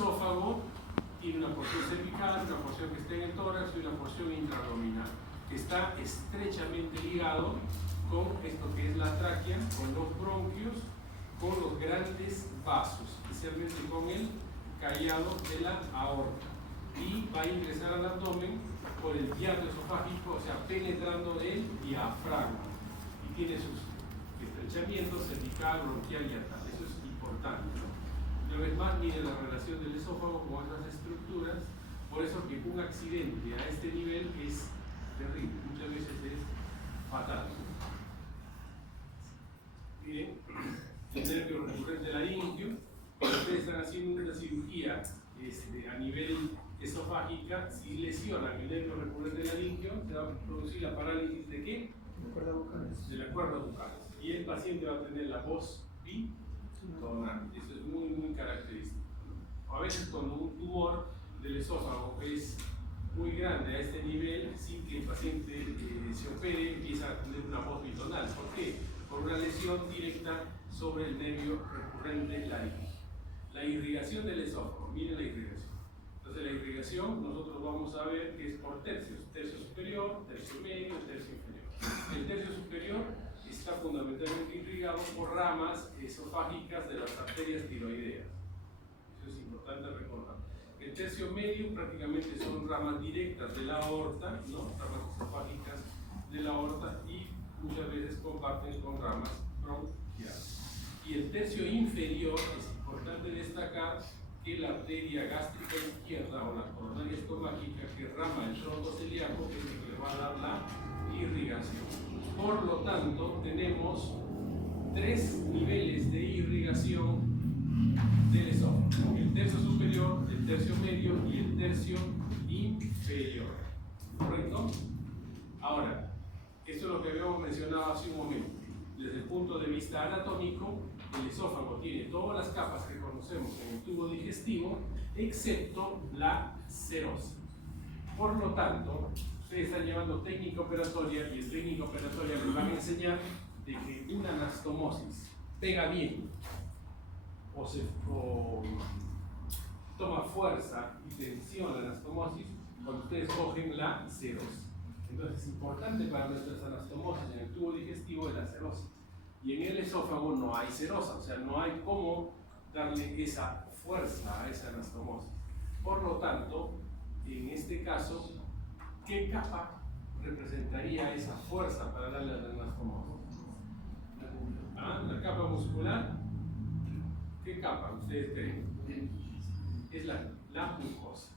esófago tiene una porción cervical, una porción que está en el tórax y una porción intraabdominal, que está estrechamente ligado con esto que es la tráquea, con los bronquios, con los grandes vasos, especialmente con el callado de la aorta, y va a ingresar al abdomen por el diámetro esofágico, o sea, penetrando el diafragma, y tiene sus estrechamientos cervical, bronquial y atal. Eso es importante, ¿no? Una vez más, mire la relación del esófago con otras estructuras, por eso que un accidente a este nivel es terrible, muchas veces es fatal. Miren, el nervio recurrente laringio, cuando ustedes están haciendo una cirugía a nivel esofágica, si lesionan el nervio recurrente laringio, se va a producir la parálisis de ¿qué? De las cuerdas bucales. Y el paciente va a tener la voz bitonal. Eso es muy, muy característico. A veces cuando un tumor del esófago es muy grande a este nivel, sin que el paciente se opere, empieza a tener una voz bitonal. ¿Por qué? Por una lesión directa sobre el nervio recurrente laringio. La irrigación del esófago, miren la irrigación. Entonces la irrigación nosotros vamos a ver que es por tercios, tercio superior, tercio medio, tercio inferior. El tercio superior está fundamentalmente irrigado por ramas esofágicas de las arterias tiroideas. Eso es importante recordar. El tercio medio prácticamente son ramas directas de la aorta, ¿no? Ramas esofágicas de la aorta, y muchas veces comparten con ramas bronquiales. Y el tercio inferior, es importante destacar que la arteria gástrica izquierda o la coronaria estomágica, que rama el tronco celíaco, es lo que le va a dar la irrigación. Por lo tanto, tenemos 3 niveles de irrigación del esófago: el tercio superior, el tercio medio y el tercio inferior. ¿Correcto? Ahora, esto es lo que habíamos mencionado hace un momento. Desde el punto de vista anatómico, el esófago tiene todas las capas que conocemos en el tubo digestivo, excepto la serosa. Por lo tanto, ustedes están llevando técnica operatoria, y en técnica operatoria les van a enseñar de que una anastomosis pega bien o toma fuerza y tensión la anastomosis cuando ustedes cogen la serosa. Entonces es importante para nuestras anastomosis en el tubo digestivo de la serosa. Y en el esófago no hay serosa, o sea, no hay cómo darle esa fuerza a esa anastomosis. Por lo tanto, en este caso, ¿qué capa representaría esa fuerza para darle a la anastomosis? La capa muscular. ¿Qué capa ustedes creen? Es la mucosa.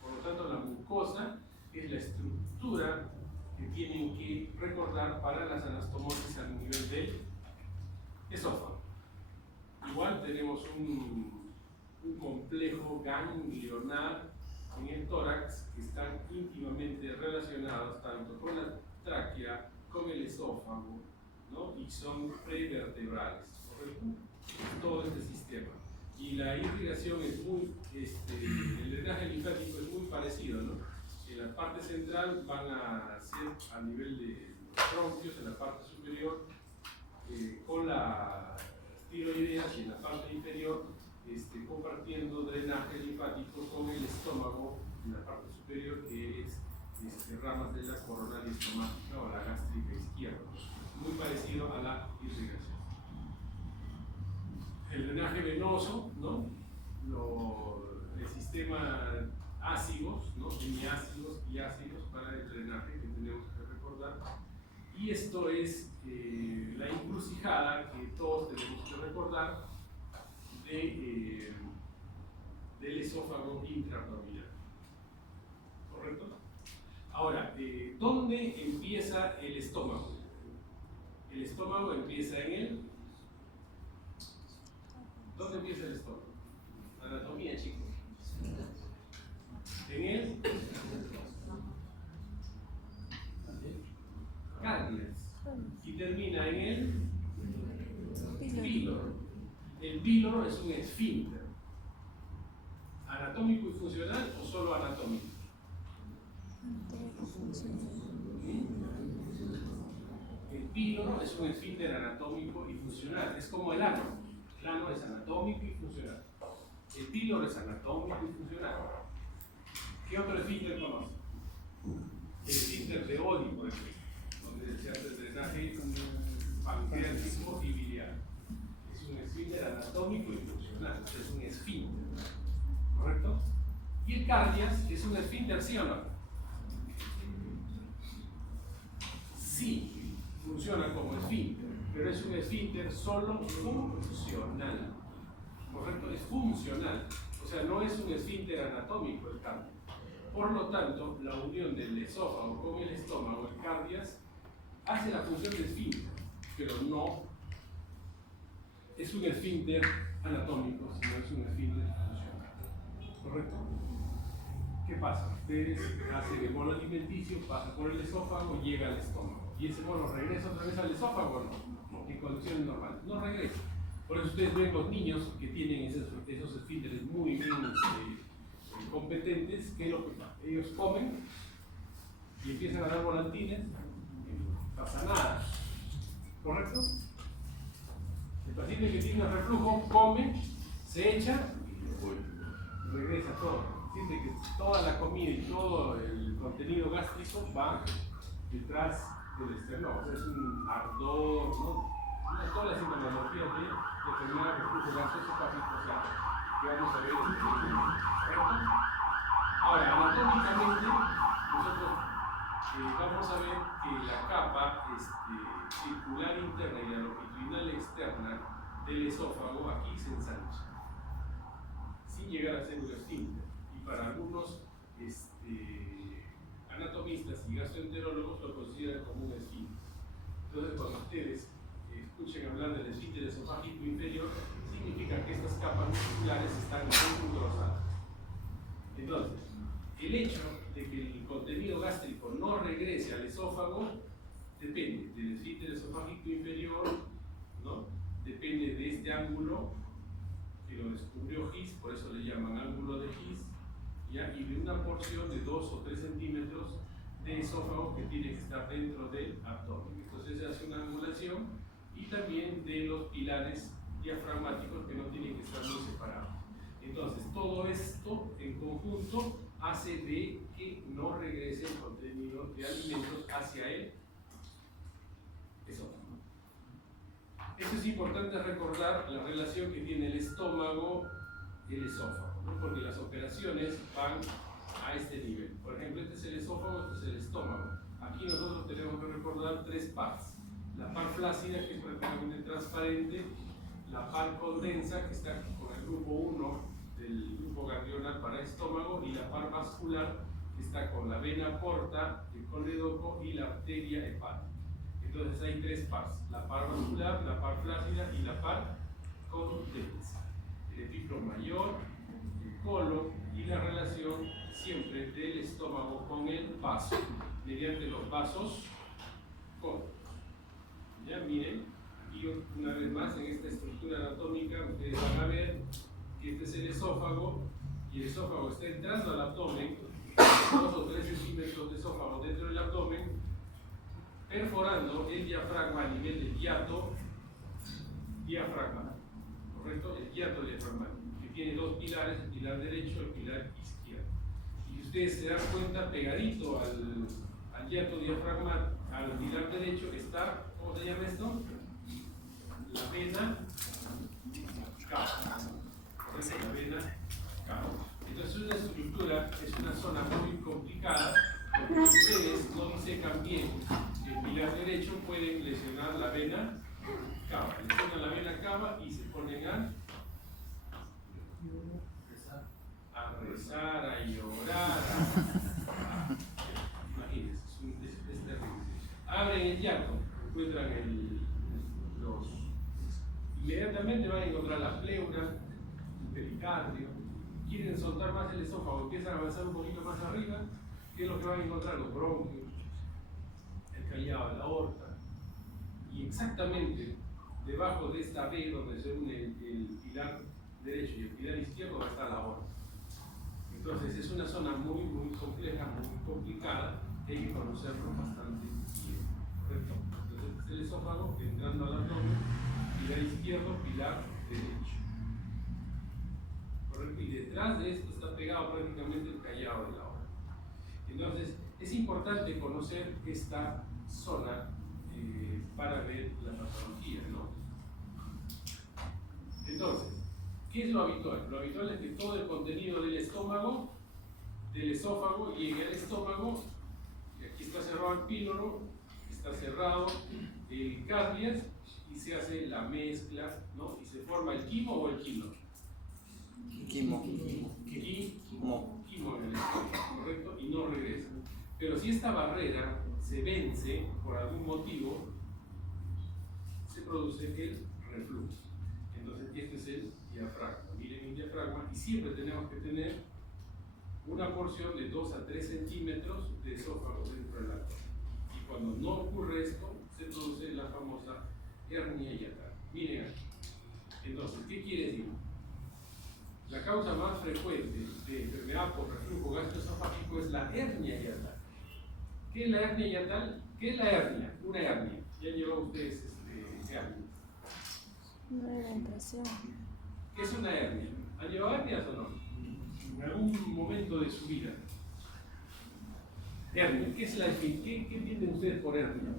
Por lo tanto, la mucosa es la estructura que tienen que recordar para las anastomosis a nivel del esófago. Igual tenemos un complejo ganglionar en el tórax que están íntimamente relacionados tanto con la tráquea, con el esófago, ¿no? Y son prevertebrales, ¿correcto? Todo este sistema. Y la irrigación es muy, el drenaje linfático es muy parecido, ¿no? En la parte central van a ser a nivel de los bronquios, en la parte superior con la tiroideas, y en la parte inferior compartiendo drenaje linfático con el estómago en la parte superior, que es ramas de la coronaria estomágica o la gástrica izquierda, muy parecido a la irrigación. El drenaje venoso, ¿no? El sistema ácidos, ¿no? Semiácidos y ácidos para el drenaje que tenemos que recordar. Y esto es la encrucijada que todos tenemos que recordar del esófago intraabdominal. ¿Correcto? Ahora, ¿dónde empieza el estómago? El estómago empieza en el... ¿Dónde empieza el estómago? Anatomía, chicos. En el ganglios. Y termina en el píloro. El píloro es un esfínter. ¿Anatómico y funcional o solo anatómico? El píloro es un esfínter anatómico y funcional. Es como el ano. El ano es anatómico y funcional. El píloro es anatómico y funcional. ¿Qué otro esfínter conoce? El esfínter de Oddi, por ejemplo, donde se hace el drenaje pancreático y biliar. Es un esfínter anatómico y funcional, es un esfínter, ¿correcto? Y el cardias es un esfínter, ¿sí o no? Sí, funciona como esfínter, pero es un esfínter solo funcional, ¿correcto? Es funcional, o sea, no es un esfínter anatómico el cardio. Por lo tanto, la unión del esófago con el estómago, el cardias, hace la función de esfínter, pero no es un esfínter anatómico, sino es un esfínter funcional, ¿correcto? ¿Qué pasa? Ustedes hacen el bolo alimenticio, pasa por el esófago, llega al estómago. ¿Y ese bolo regresa otra vez al esófago o no? En condiciones normales. No regresa. Por eso ustedes ven los niños que tienen esos esfínteres muy bien competentes, que lo que ellos comen y empiezan a dar volantines, no pasa nada. ¿Correcto? El paciente que tiene reflujo come, se echa y regresa todo. Siente que toda la comida y todo el contenido gástrico va detrás del esternón. O sea, es un ardor, ¿no? Toda la sintomatología de determinado reflujo gastroesofágico, o sea, que vamos a ver en el ¿correcto? Ahora, anatómicamente, nosotros vamos a ver que la capa circular interna y la longitudinal externa del esófago aquí se ensancha, sin llegar a ser un esfínter. Y para algunos anatomistas y gastroenterólogos lo consideran como un esfínter. Entonces, cuando ustedes escuchen hablar del esfínter esofágico inferior, significa que estas capas musculares están muy engrosadas. Entonces, el hecho de que el contenido gástrico no regrese al esófago depende del esfínter esofágico inferior, ¿no? Depende de este ángulo que lo descubrió His, por eso le llaman ángulo de His, ¿ya? Y de una porción de 2 o 3 centímetros de esófago que tiene que estar dentro del abdomen. Entonces se hace una angulación, y también de los pilares diafragmáticos que no tienen que estar muy separados. Entonces todo esto en conjunto hace de que no regrese el contenido de alimentos hacia el esófago. Esto es importante recordar la relación que tiene el estómago y el esófago, ¿no? Porque las operaciones van a este nivel. Por ejemplo, este es el esófago, este es el estómago. Aquí nosotros tenemos que recordar 3 partes. La par flácida, que es prácticamente transparente, la par condensa, que está con el grupo 1 del grupo ganglionar para estómago, y la par vascular, que está con la vena porta, el coledoco y la arteria hepática. Entonces hay 3 pares: la par vascular, la par flácida y la par condensa. El epífilo mayor, el colon y la relación siempre del estómago con el vaso, mediante los vasos cónicos. Ya miren, aquí una vez más en esta estructura anatómica ustedes van a ver que este es el esófago, y el esófago está entrando al abdomen, 2 o 3 centímetros de esófago dentro del abdomen, perforando el diafragma a nivel del hiato diafragmático, ¿correcto? El hiato diafragmático, que tiene 2 pilares, el pilar derecho y el pilar izquierdo. Y ustedes se dan cuenta, pegadito al hiato diafragmático, al pilar derecho, está, ¿cómo se llama esto? La vena cava. ¿Correcto? La vena cava. Entonces es una estructura, es una zona muy complicada, porque si ustedes no disecan bien el pilar derecho, pueden lesionar la vena cava. Lesionan la vena cava y se ponen a rezar, a llorar, imagínense, es terrible. Abren el hiato, encuentran inmediatamente van a encontrar la pleura, el pericardio. Quieren soltar más el esófago, empiezan a avanzar un poquito más arriba, ¿qué es lo que van a encontrar? Los bronquios, el callado de la aorta, y exactamente debajo de esta V, donde se une el pilar derecho y el pilar izquierdo, va a estar la aorta. Entonces es una zona muy, muy compleja, muy complicada, que hay que conocerlo bastante bien, ¿correcto? Entonces este es el esófago entrando al abdomen, pilar izquierdo, pilar derecho, ¿correcto? ¿correcto? Y detrás de esto está pegado prácticamente el callado de la obra. Entonces, es importante conocer esta zona para ver la patología, ¿no? Entonces, ¿qué es lo habitual? Lo habitual es que todo el contenido del estómago, del esófago, llegue al estómago, y aquí está cerrado el píloro, está cerrado el cardias, y se hace la mezcla, ¿no? Y se forma el quimo o el quino. Quimo. Quimo en el estómago, ¿correcto? Y no regresa. Pero si esta barrera se vence por algún motivo, se produce el reflujo. Entonces, este es el diafragma. Miren el diafragma, y siempre tenemos que tener una porción de 2 a 3 centímetros de esófago dentro del abdomen. Y cuando no ocurre esto, se produce la famosa hernia hiatal. Miren aquí. Entonces, ¿qué quiere decir? La causa más frecuente de enfermedad por reflujo gastroesofágico es la hernia hiatal. ¿Qué es la hernia hiatal? ¿Qué es la hernia? Una hernia. Ya llevan ustedes hernia. Una eventación. ¿Qué es una hernia? ¿Han llevado hernias o no? En algún momento de su vida. Hernia. ¿Qué entienden ustedes por hernia?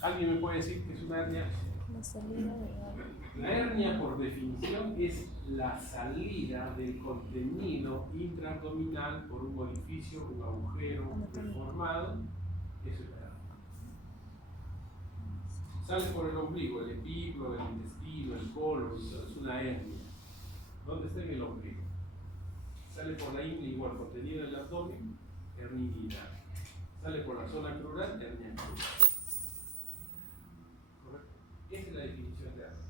¿Alguien me puede decir qué es una hernia? La salida de agua. La hernia, por definición, es la salida del contenido intraabdominal por un orificio, un agujero deformado. Eso es la hernia. Sale por el ombligo, el epiglo, el intestino, el colon, es una hernia. ¿Dónde está en el ombligo? Sale por la ingle, igual contenido del abdomen, hernia inguinal. Sale por la zona crural, hernia crural. ¿Correcto? Esa es la definición de hernia.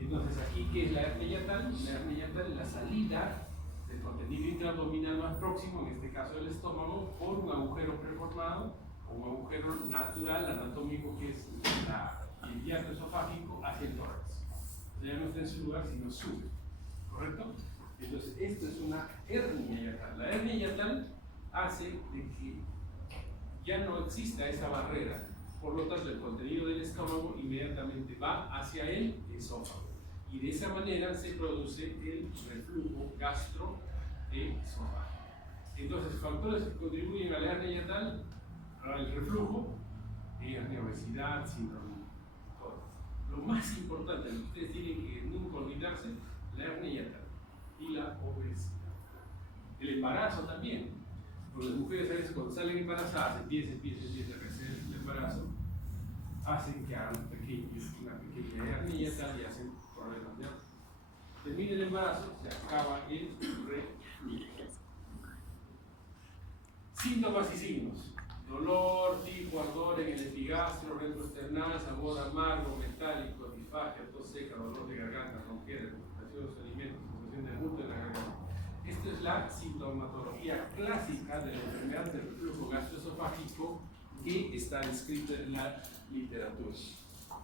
Entonces, aquí, ¿qué es la hernia hiatal? La hernia hiatal es la salida del contenido intraabdominal más próximo, en este caso el estómago, por un agujero preformado o un agujero natural, anatómico, que es el hiato esofágico hacia el tórax. O sea, ya no está en su lugar, sino sube. ¿Correcto? Entonces, esto es una hernia hiatal. La hernia hiatal hace de que ya no exista esa barrera. Por lo tanto, el contenido del estómago inmediatamente va hacia el esófago. Y de esa manera se produce el reflujo gastroesofágico. Entonces, factores que contribuyen a la hernia hiatal, al reflujo, hernia, obesidad, síndrome, todo. Lo más importante, lo que ustedes tienen que nunca olvidarse, la hernia hiatal y la obesidad. El embarazo también. Porque las mujeres a veces cuando salen embarazadas empieza a crecer el embarazo, hacen que hagan una pequeña hernia hiatal y hacen problemas de alma. Termina el embarazo, se acaba el reflujo. Síntomas y signos: dolor, tifo, ardor en el epigastro, retroesternal, sabor amargo, metálico, disfagia, tos seca, dolor de garganta, ronquera, recuperación de los alimentos, sensación de bulto en la garganta. Esta es la sintomatología clásica de la enfermedad del reflujo gastroesofágico que está descrita en la literatura.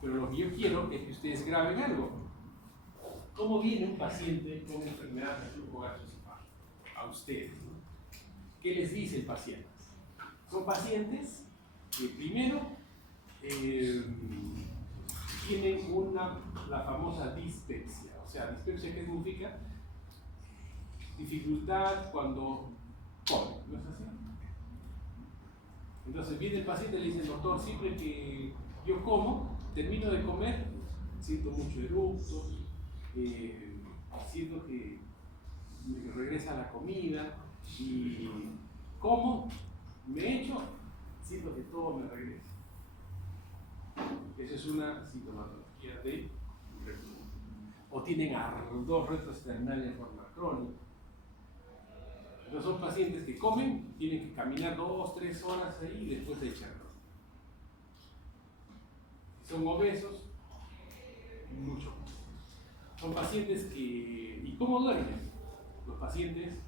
Pero lo que yo quiero es que ustedes graben algo. ¿Cómo viene un paciente con enfermedad del reflujo gastroesofágico? A ustedes, ¿no? ¿Qué les dice el paciente? Son pacientes que primero tienen la famosa dispepsia. O sea, dispepsia, ¿qué significa? Dificultad cuando come, ¿no es así? Entonces viene el paciente y le dice: doctor, siempre que yo como, termino de comer, siento mucho eructos, siento que me regresa la comida, y como me echo, siento que todo me regresa. Esa es una sintomatología de reflujo. O tienen ardor retroesternal en forma crónica. Entonces son pacientes que comen, tienen que caminar 2-3 horas ahí y después se echan. Son obesos, mucho más. Son pacientes que... ¿Y cómo duermen? Los pacientes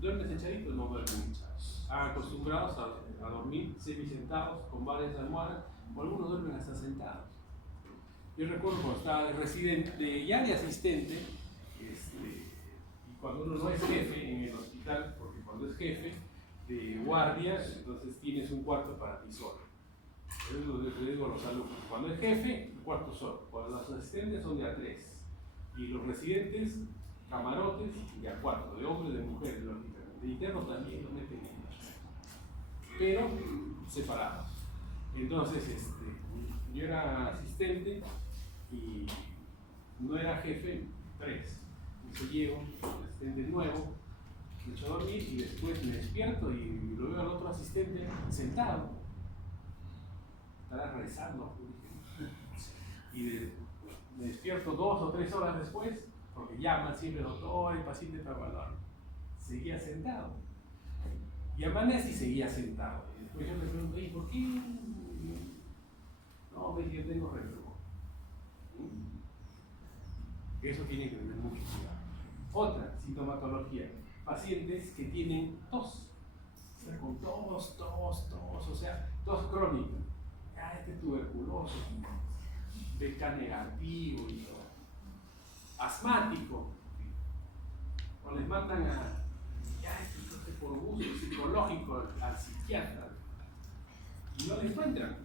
duermen echaditos, no duermen echados. Están acostumbrados a dormir semisentados con varias almohadas, o algunos duermen hasta sentados. Yo recuerdo cuando estaba de residente, ya de asistente, y cuando uno no es jefe en el hospital, porque cuando es jefe de guardia, entonces tienes un cuarto para ti solo. Es lo que le digo a los alumnos. Cuando es jefe, cuarto solo. Cuando los asistentes son de A3. Y los residentes, camarotes, de A4. De hombres, de mujeres, lógicamente. De internos también los meten ellos. Pero separados. Entonces, yo era asistente y no era jefe, 3. Entonces llego, asistente nuevo, me echo a dormir y después me despierto y lo veo al otro asistente sentado. Estará rezando. Y me despierto 2 o 3 horas después, porque llaman siempre, doctor, el paciente está evaluado. Seguía sentado. Y amanece y seguía sentado. Y después yo me pregunto, ¿y por qué? No, ves que yo tengo reflujo. Eso tiene que tener mucho cuidado. Otra sintomatología, pacientes que tienen tos. O sea, con tos, o sea, tos crónica. Ya, este es tuberculoso, BK negativo y todo. Asmático. O les mandan ya, esto es por gusto psicológico al psiquiatra. Y no le encuentran.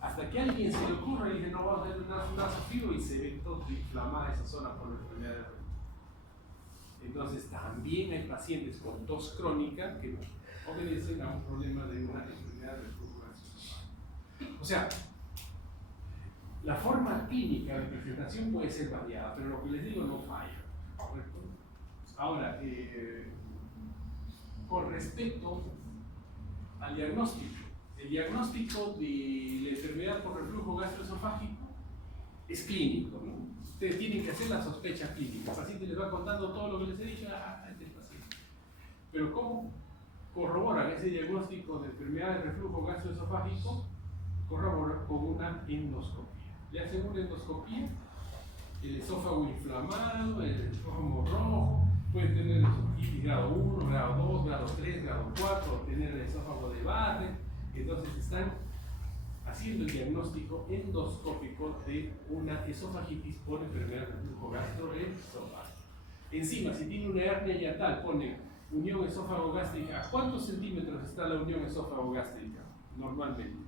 Hasta que a alguien se le ocurre y dice, no, vamos a hacer un nasofío y se ve todo inflamada esa zona por la enfermedad de reflujo. Entonces, también hay pacientes con tos crónica que obedecen a un problema de una enfermedad de reflujo gastroesofágico. O sea, la forma clínica de presentación puede ser variada, pero lo que les digo no falla. ¿Correcto? Ahora, con respecto al diagnóstico, el diagnóstico de la enfermedad por reflujo gastroesofágico es clínico, ¿no? Ustedes tienen que hacer la sospecha clínica. El paciente les va contando todo lo que les he dicho, este es el paciente. Pero ¿cómo corroboran ese diagnóstico de enfermedad de reflujo gastroesofágico? Corroboran con una endoscopía. Le hacen una endoscopía, el esófago inflamado, el esófago rojo, pueden tener esofagititis grado 1, grado 2, grado 3, grado 4, o tener el esófago de Barrett. Entonces están haciendo el diagnóstico endoscópico de una esofagitis por enfermedad de reflujo gastroesofágico. Encima, si tiene una hernia hiatal, pone unión esófago-gástrica. ¿A cuántos centímetros está la unión esófago-gástrica normalmente?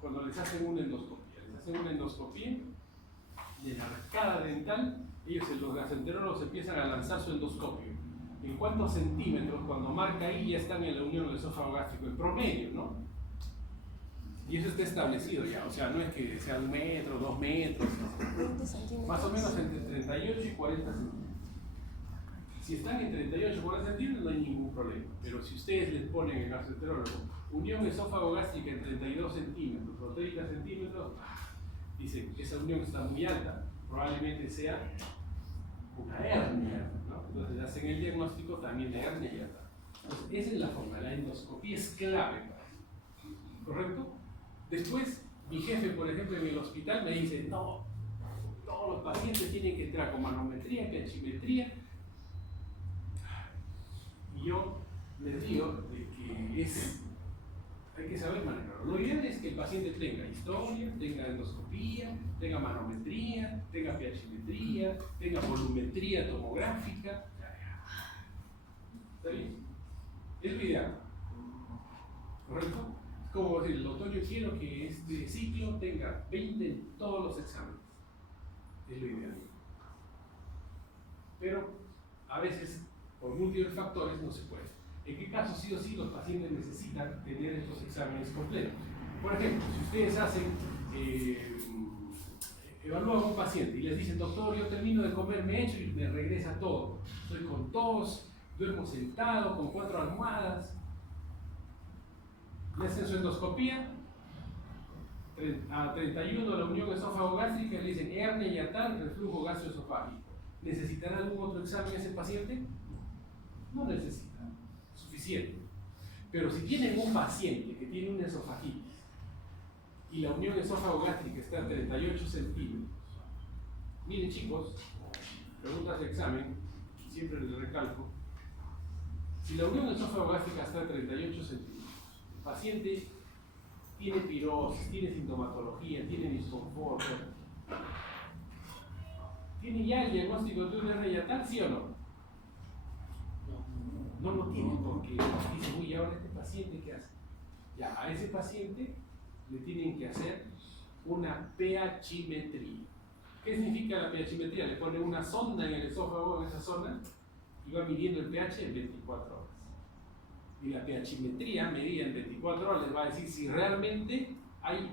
Cuando les hacen una endoscopía, de la arcada dental, ellos, los gastroenterólogos, empiezan a lanzar su endoscopio. ¿En cuántos centímetros? Cuando marca ahí ya están en la unión del esófago gástrico, en promedio, ¿no? Y eso está establecido ya, o sea, no es que sea 1 metro, 2 metros, 20 centímetros. más o menos entre 38 y 40 centímetros. Si están en 38 y 40 centímetros no hay ningún problema, pero si ustedes les ponen el gastroenterólogo unión esófago gástrica en 32 centímetros o 30 centímetros, dicen que esa unión está muy alta, probablemente sea una hernia, ¿no? Entonces hacen el diagnóstico también de hernia y hiatal. Entonces esa es la forma, la endoscopía es clave para eso, ¿correcto? Después, mi jefe, por ejemplo, en el hospital me dice, no, todos los pacientes tienen que entrar con manometría, pH-metría, y yo les digo de que hay que saber manejarlo. Lo ideal es que el paciente tenga historia, tenga endoscopía, tenga manometría, tenga pH-metría, tenga volumetría tomográfica. ¿Está bien? Es lo ideal. ¿Correcto? Es como decir, el doctor, yo quiero que este ciclo tenga 20 en todos los exámenes. Es lo ideal. Pero a veces, por múltiples factores, no se puede. ¿En qué caso sí o sí los pacientes necesitan tener estos exámenes completos? Por ejemplo, si ustedes hacen, evalúan a un paciente y les dicen, doctor, yo termino de comer, me echo y me regresa todo. Estoy con tos, duermo sentado, con 4 almohadas. Le hacen su endoscopía, a 31 la unión esófago-gástrica, le dicen hernia hiatal, reflujo gastroesofágico. ¿Necesitará algún otro examen ese paciente? No necesita. Suficiente. Pero si tienen un paciente que tiene una esofagitis y la unión esófago-gástrica está a 38 centímetros, miren chicos, preguntas de examen, siempre les recalco, si la unión esófago-gástrica está a 38 centímetros, el paciente tiene pirosis, tiene sintomatología, tiene disconfort, ¿tiene ya el diagnóstico de una hernia hiatal, sí o no? No lo tiene porque dicen, uy, ahora este paciente, ¿qué hace? Ya, a ese paciente le tienen que hacer una pHimetría. ¿Qué significa la pHimetría? Le pone una sonda en el esófago, en esa zona, y va midiendo el pH en 24 horas. Y la pHimetría, medida en 24 horas, les va a decir si realmente hay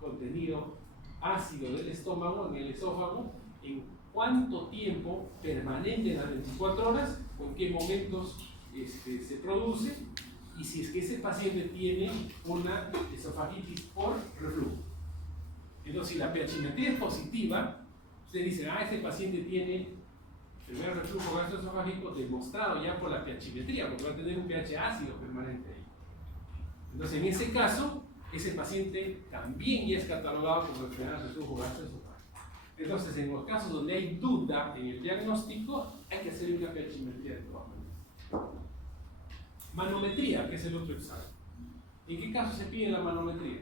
contenido ácido del estómago, en el esófago, en cuánto tiempo permanente en las 24 horas, o en qué momentos se produce, y si es que ese paciente tiene una esofagitis por reflujo. Entonces, si la pHimetría es positiva, ustedes dicen, este paciente tiene enfermedad de reflujo gastroesofágico demostrado ya por la pHimetría, porque va a tener un pH ácido permanente ahí. Entonces, en ese caso, ese paciente también ya es catalogado como enfermedad de reflujo gastroesofágico. Entonces, en los casos donde hay duda en el diagnóstico, hay que hacer una pHimetría de todas maneras. Manometría, que es el otro examen. ¿En qué caso se pide la manometría?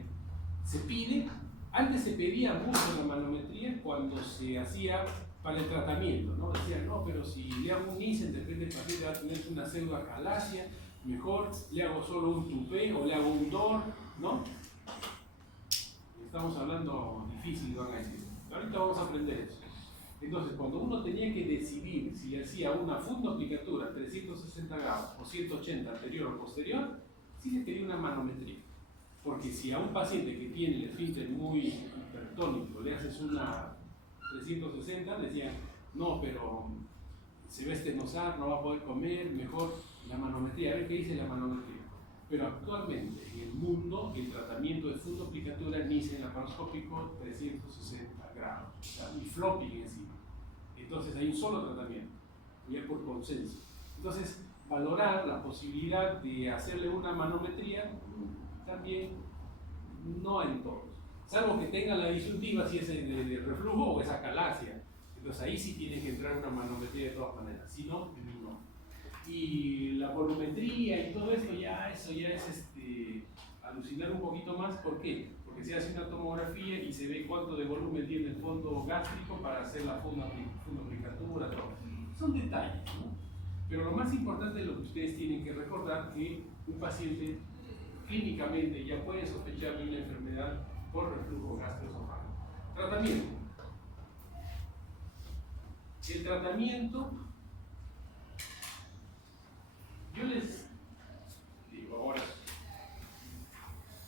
Se pide, antes se pedía mucho la manometría cuando se hacía para el tratamiento, ¿no? Decían, no, pero si le hago un Nissen, de repente el paciente va a tener una pseudoacalasia, mejor le hago solo un tupé o le hago un DOR, ¿no? Estamos hablando difícil, van a decir. Ahorita vamos a aprender eso. Entonces, cuando uno tenía que decidir si hacía una fundoplicatura 360 grados o 180 anterior o posterior, sí se pedía una manometría. Porque si a un paciente que tiene el esfínter muy hipertónico le haces una 360, decían, no, pero se va a estenosar, no va a poder comer, mejor la manometría. A ver qué dice la manometría. Pero actualmente en el mundo el tratamiento de fundoplicatura Nissen laparoscópico 360 grados, o sea, y flopping encima. Entonces hay un solo tratamiento, ya por consenso. Entonces, valorar la posibilidad de hacerle una manometría también no en todos, salvo que tenga la disyuntiva si es de reflujo o es acalasia. Entonces ahí sí tiene que entrar una manometría de todas maneras, si no, no. Y la volumetría y todo esto eso ya es alucinar un poquito más. ¿Por qué? Porque se hace una tomografía y se ve cuánto de volumen tiene el fondo gástrico para hacer la fundoplicatura, todo. Son detalles, ¿no? Pero lo más importante es lo que ustedes tienen que recordar, que un paciente clínicamente ya puede sospechar de una enfermedad por reflujo gastroesofágico. Tratamiento. El tratamiento, yo les digo ahora,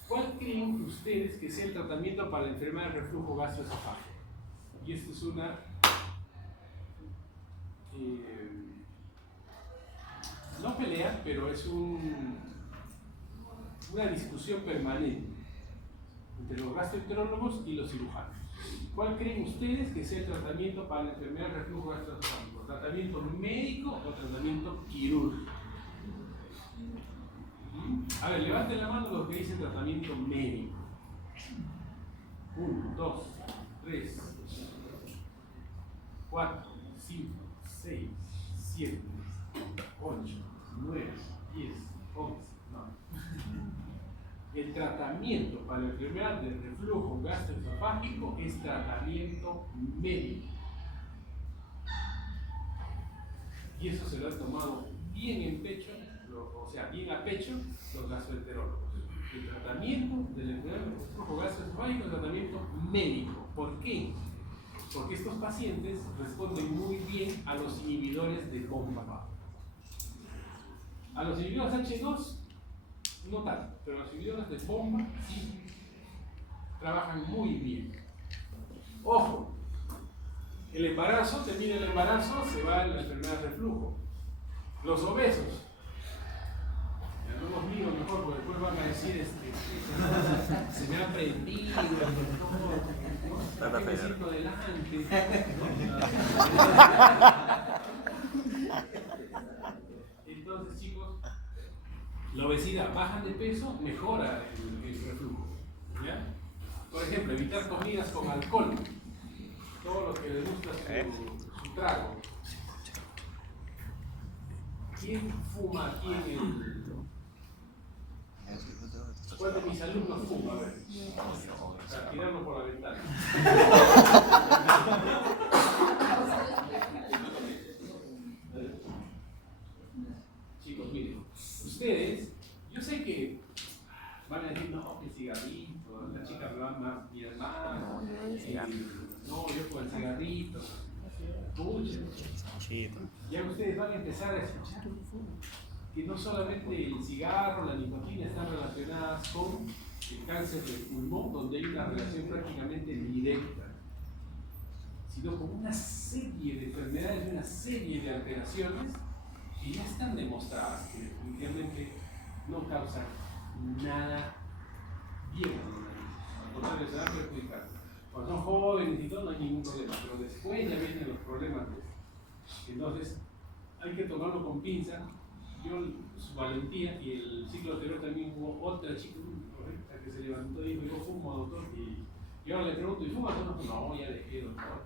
¿cuál creen ustedes que sea el tratamiento para la enfermedad de reflujo gastroesofágico? Y esto es una no pelea, pero es una discusión permanente entre los gastroenterólogos y los cirujanos. ¿Cuál creen ustedes que sea el tratamiento para la enfermedad de reflujo gastroesofágico? ¿Tratamiento médico o tratamiento quirúrgico? A ver, levanten la mano los que dicen tratamiento médico. 1, 2, 3, 4, 5, 6, 7, 8, 9, 10, 11, no. El tratamiento para la enfermedad de reflujo gastroesofágico es tratamiento médico. Y eso se lo han tomado bien en pecho, o sea, bien a pecho los gastroenterólogos. El tratamiento de la enfermedad de reflujo gastroesofágico es tratamiento médico. ¿Por qué? Porque estos pacientes responden muy bien a los inhibidores de bomba. A los inhibidores H2 no tanto, pero los inhibidores de bomba sí trabajan muy bien. Ojo, el embarazo, termina el embarazo, se va a la enfermedad de reflujo. Los obesos, ya no los míos mejor, porque después van a decir se me ha prendido, ¿qué me siento adelante? Entonces, chicos, la obesidad, bajan de peso, mejora el reflujo, ¿ya? Por ejemplo, evitar comidas con alcohol. Todo lo que les gusta su trago. ¿Quién fuma aquí en el...? ¿Cuál de mis alumnos fuma? A ver. O sea, tirarlo por la ventana. Chicos, miren. Ustedes, yo sé que mi hermano, No, no, yo con el cigarrito, escuchen. Chito. Ya ustedes van a empezar a escuchar que no solamente el cigarro, la nicotina están relacionadas con el cáncer del pulmón, donde hay una relación prácticamente directa, sino con una serie de enfermedades y una serie de alteraciones que ya están demostradas que definitivamente no causan nada bien a los organismos. Al contrario, se van a perjudicar. Cuando son jóvenes y todo no hay ningún problema, pero después ya vienen los problemas de esto. Entonces, hay que tomarlo con pinza. Yo, su valentía, y el ciclo anterior también hubo otra chica correcta que se levantó y dijo: yo fumo, doctor, y ahora le pregunto: ¿y fumas? No, ya dejé, doctor.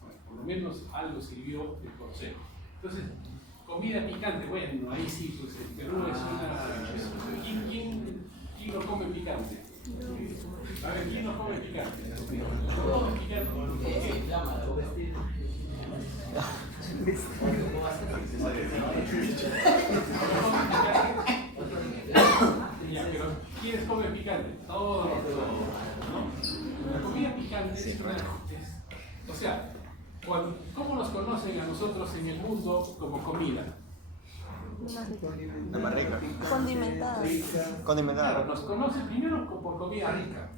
Bueno, por lo menos algo sirvió el consejo. Entonces, comida picante, bueno, ahí sí, pues el Perú es una... ¿Quién no come picante? A ver, ¿quién no come picante? Todo picante. ¿Por qué? Ya, pero ¿quiénes comen picante? Todos, ¿no? La comida picante es una... O sea, ¿cómo nos conocen a nosotros en el mundo como comida? La más rica. Condimentada. Claro, Condimentada. nos conocen primero por comida rica,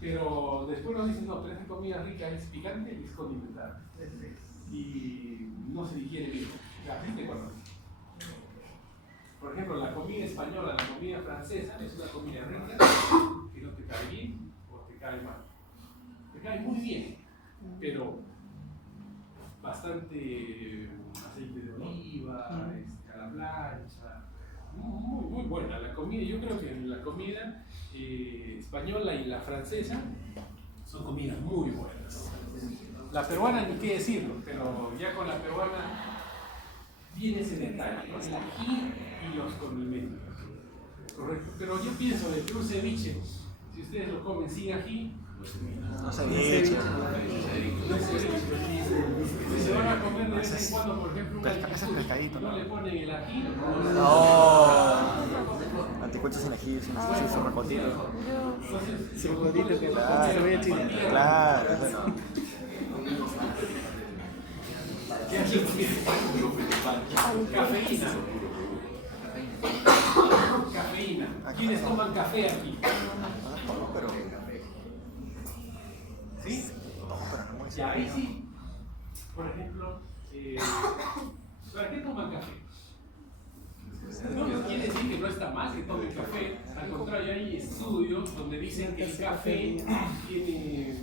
pero después nos dicen: no, pero esta comida rica es picante y es condimentada. Y no se digiere bien. La gente conoce. Por ejemplo, la comida española, la comida francesa es una comida rica que no te cae bien o te cae mal. Te cae muy bien, pero bastante aceite de oliva, a la plancha, muy buena la comida. Yo creo que la comida española y la francesa son comidas muy buenas. La peruana ni qué decirlo, pero ya con la peruana viene ese detalle, con el ají y los condimentos. Correcto. Pero yo pienso de que un ceviche, si ustedes lo comen sin ají, No ceviche. si se van a comer de vez en cuando, por ejemplo, un Ese es pescadito, no ¿no? le ponen el ají, No. Anticuchos sin ají, sin rocotito. sin rocotito que Claro. Claro, bueno. ¿Qué hacen? Cafeína. Cafeína. ¿Quiénes toman café aquí? Tomo, pero. ¿Sí? Tomo, pero no muy Ya, ahí sí. Por ejemplo, ¿para qué toman café? No quiere decir que no está mal que tomen café. Al contrario, hay estudios donde dicen que el café tiene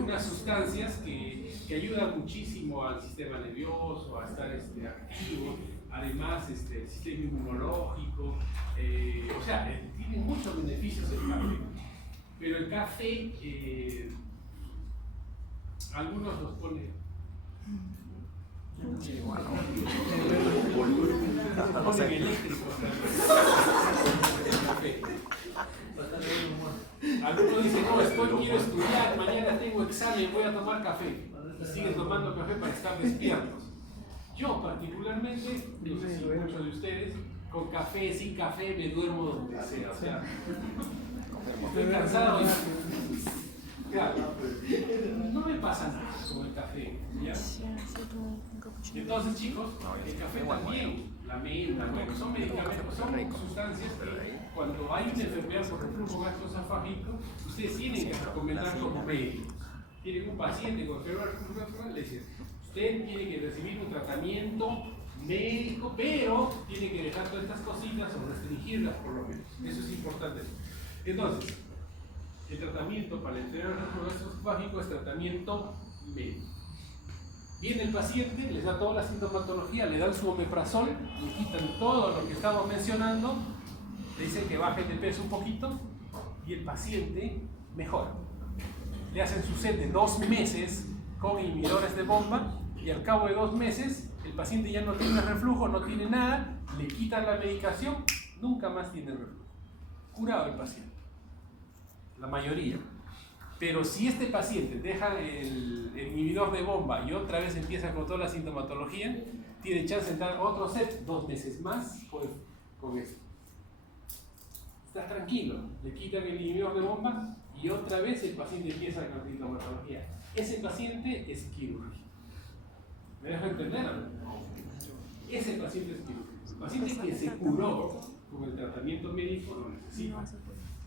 unas sustancias que ayudan muchísimo al sistema nervioso, a estar activo. Además, el sistema inmunológico. O sea, tiene muchos beneficios el café. Pero el café, algunos los ponen. Ponen eléctricos el café. Algunos dicen: no, quiero estudiar, mañana tengo examen, voy a tomar café. Y siguen tomando café para estar despiertos. Yo particularmente, no sé si muchos de ustedes, con café, sin café, me duermo donde sea. O sea, estoy cansado y... Claro, no me pasa nada con el café, ¿ya? Entonces, chicos, el café también, la menta, bueno, son medicamentos, son sustancias que cuando hay una enfermedad por reflujo gastroesofágico, ustedes tienen que recomendar como médicos. Tienen un paciente con enfermedad de reflujo gastroesofágico, le dicen: usted tiene que recibir un tratamiento médico, pero tiene que dejar todas estas cositas o restringirlas por lo menos. Eso es importante. Entonces, el tratamiento para la enfermedad de reflujo gastroesofágico es tratamiento médico. Viene el paciente, les da toda la sintomatología, le dan su omeprazol, le quitan todo lo que estamos mencionando, le dicen que bajen de peso un poquito y el paciente mejora. Le hacen su set de 2 meses con inhibidores de bomba y al cabo de 2 meses el paciente ya no tiene reflujo, no tiene nada, le quitan la medicación, nunca más tiene reflujo. Curado el paciente, la mayoría. Pero si este paciente deja el inhibidor de bomba y otra vez empieza con toda la sintomatología, tiene chance de dar otro set 2 meses más con esto. estás tranquilo, le quitan el inhibidor de bomba y otra vez el paciente empieza con sintomatología. Ese paciente es quirúrgico. ¿Me dejo entender? Ese paciente es quirúrgico. El paciente que se curó con el tratamiento médico lo necesita.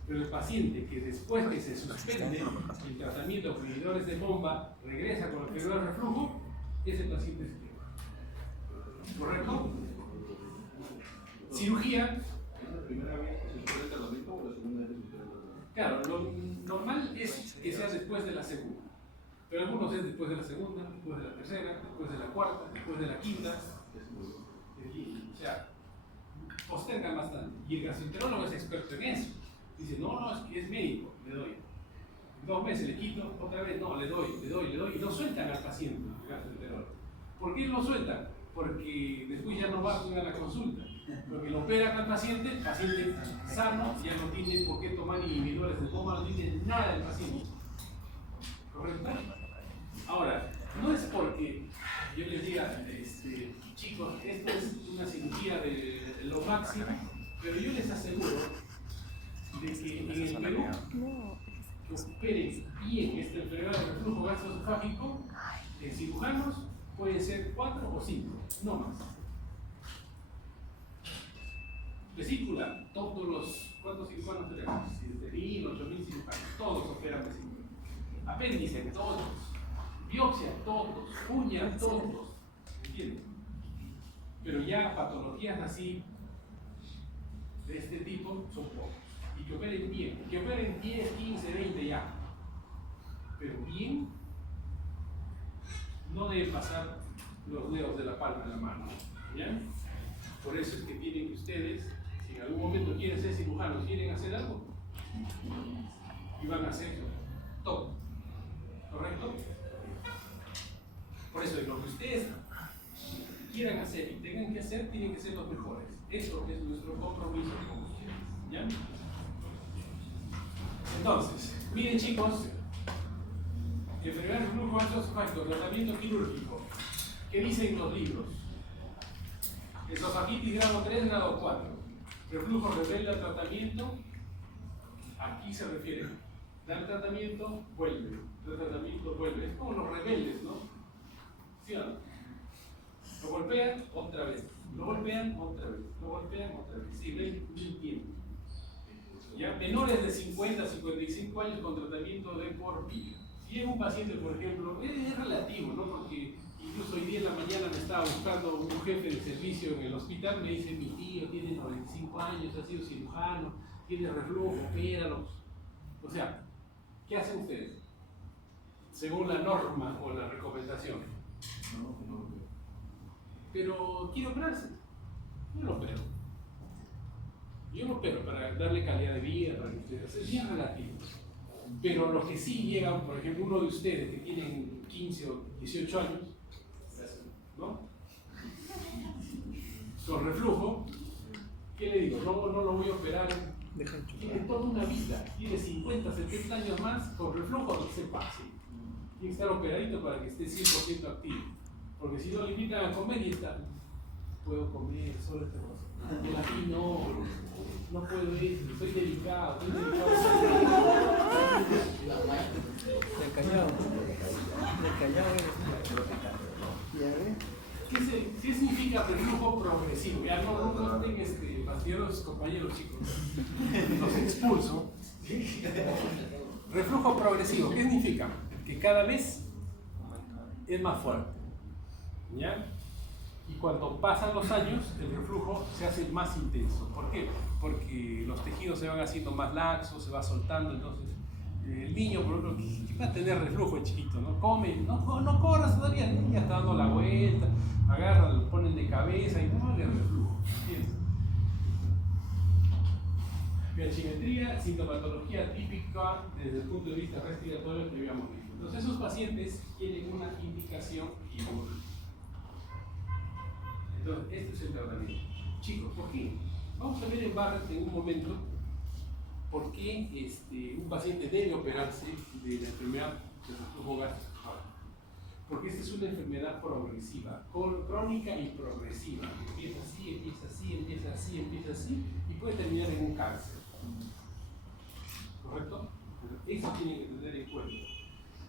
Pero el paciente que después que se suspende el tratamiento con inhibidores de bomba regresa con el periodo de reflujo, ese paciente es quirúrgico. ¿Correcto? Cirugía. ¿Es la primera vez que se suspende el tratamiento o la segunda vez que se suspende el tratamiento? Claro, lo normal es que sea después de la segunda. Pero algunos es después de la segunda, después de la tercera, después de la cuarta, después de la quinta. O sea, postergan bastante. Y el gastroenterólogo es experto en eso. Dice, no, es que es médico, le doy. En 2 meses le quito, otra vez, no, le doy. Y no sueltan al paciente, el gastroenterólogo. ¿Por qué lo sueltan? Porque después ya no va a la consulta. Porque lo operan al paciente, el paciente sano, ya no tiene por qué tomar inhibidores de bomba, no tiene nada del paciente. ¿Correcto? Ahora, no es porque yo les diga, chicos, esto es una cirugía de lo máximo, pero yo les aseguro de que en el Perú que operen bien esta enfermedad de reflujo gastroesofágico, cirujanos pueden ser 4 o 5, no más. Vesícula, todos los, ¿cuántos cirujanos tenemos? 7.000, 8.000 cirujanos, todos operan vesícula. Apéndice, todos. Biopsia, todos. Uña, todos. ¿Entienden? Pero ya patologías así, de este tipo, son pocos. Y que operen bien. Que operen 10, 15, 20 ya. Pero bien, no deben pasar los dedos de la palma de la mano. ¿Ya? Por eso es que tienen que ustedes, si en algún momento quieren ser cirujanos, quieren hacer algo, y van a hacer todo. ¿Correcto? Por eso, lo que ustedes quieran hacer y tengan que hacer, tienen que ser los mejores. Eso es nuestro compromiso con ustedes. ¿Ya? Entonces, miren chicos, enfermedad de reflujo gastroesofágico, tratamiento quirúrgico. ¿Qué dicen los libros? Esofagitis grado 3, grado 4. Reflujo rebelde al tratamiento. Aquí se refiere. Dar tratamiento, vuelve. Dar tratamiento, vuelve. Es como los rebeldes, ¿no? ¿Sí o no? Lo golpean otra vez. Lo golpean otra vez. Lo golpean otra vez. Sí, ven un tiempo. Ya, menores de 50 a 55 años con tratamiento de por vida. Si es un paciente, por ejemplo, es relativo, ¿no? Porque incluso hoy día en la mañana me estaba buscando un jefe de servicio en el hospital, me dice, mi tío tiene 95 años, ha sido cirujano, tiene reflujo, opéralo. O sea, ¿qué hacen ustedes? Según la norma o la recomendación. No. Pero quiere operarse. Yo lo opero. Yo lo opero para darle calidad de vida, para que ustedes, es bien relativo. Pero los que sí llegan, por ejemplo, uno de ustedes que tienen 15 o 18 años, ¿no? Con reflujo, ¿qué le digo? No lo voy a operar. Tiene toda una vida, tiene 50, 70 años más, con reflujo no se pase. Tiene que estar operadito para que esté 100% activo. Porque si no le invitan a comer y está, puedo comer solo esta cosa. Y aquí no puedo ir, soy delicado, Del Callao. Del Callao ¿Qué significa reflujo progresivo? Ya no noten bastilleros, compañeros chicos, los expulso. Reflujo progresivo, ¿qué significa? Que cada vez es más fuerte. ¿Ya? Y cuando pasan los años, el reflujo se hace más intenso. ¿Por qué? Porque los tejidos se van haciendo más laxos, se va soltando. Entonces, el niño, por ejemplo, que va a tener reflujo el chiquito, ¿no? Come, no corras todavía, ya está dando la vuelta, agarran, lo ponen de cabeza y no le reflujo. ¿Entiendes? Biochimetría, sintomatología típica desde el punto de vista respiratorio que habíamos visto. Entonces, esos pacientes tienen una indicación quirúrgica. Entonces, este es el tratamiento. Chicos, ¿por qué? Vamos a ver en Barrett en un momento por qué un paciente debe operarse de la enfermedad de reflujo gastroesofágico. Porque esta es una enfermedad progresiva, crónica y progresiva. Empieza así, empieza así, empieza así, empieza así y puede terminar en un cáncer. ¿Correcto? Eso tiene que tener en cuenta.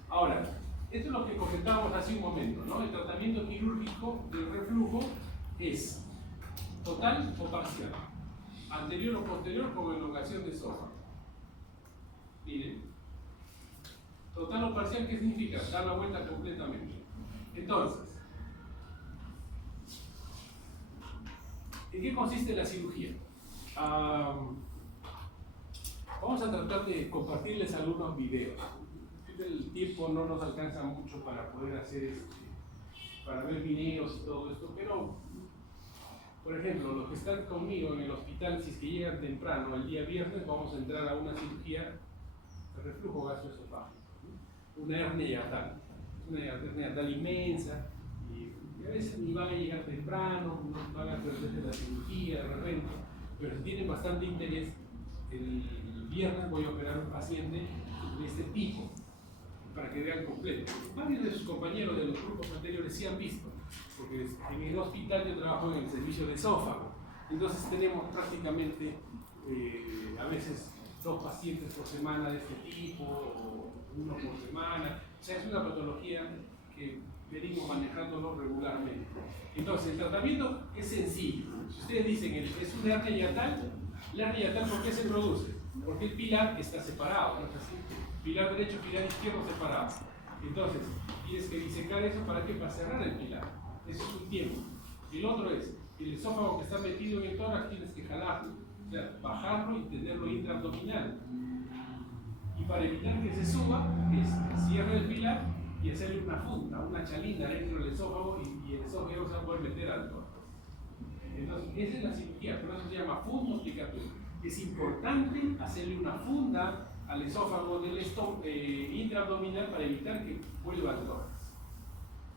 Ahora, esto es lo que comentábamos hace un momento, ¿no? El tratamiento quirúrgico del reflujo es total o parcial, anterior o posterior con elongación de esófago. Miren, total o parcial, ¿qué significa? Dar la vuelta completamente. Entonces, ¿en qué consiste la cirugía? Vamos a tratar de compartirles algunos videos. El tiempo no nos alcanza mucho para poder hacer para ver videos y todo esto, pero por ejemplo, los que están conmigo en el hospital, si es que llegan temprano el día viernes, vamos a entrar a una cirugía de reflujo gastroesofágico, una hernia hiatal, una hernia hiatal inmensa, y a veces ni van a llegar temprano, no van a perderse la cirugía de repente, pero si tienen bastante interés, el viernes voy a operar a un paciente de este tipo, para que vean completo. Varios de sus compañeros de los grupos anteriores sí han visto, porque en el hospital yo trabajo en el servicio de esófago, entonces tenemos prácticamente a veces 2 pacientes por semana de este tipo, o 1 por semana, o sea, es una patología que venimos manejándolo regularmente. Entonces, el tratamiento es sencillo. Si ustedes dicen es una hernia hiatal, la hernia hiatal, ¿por qué se produce? Porque el pilar está separado, ¿no es así? Pilar derecho, pilar izquierdo separados. Entonces, tienes que disecar eso para qué? Para cerrar el pilar. Eso es un tiempo. El otro es, el esófago que está metido en el tórax tienes que jalarlo, o sea, bajarlo y tenerlo intraabdominal. Y para evitar que se suba, es cierra el pilar y hacerle una funda, una chalina dentro del esófago y el esófago no se va a poder meter al tórax. Entonces, esa es la cirugía, por eso se llama fundoplicatura. Es importante hacerle una funda al esófago del intraabdominal para evitar que vuelva al tórax.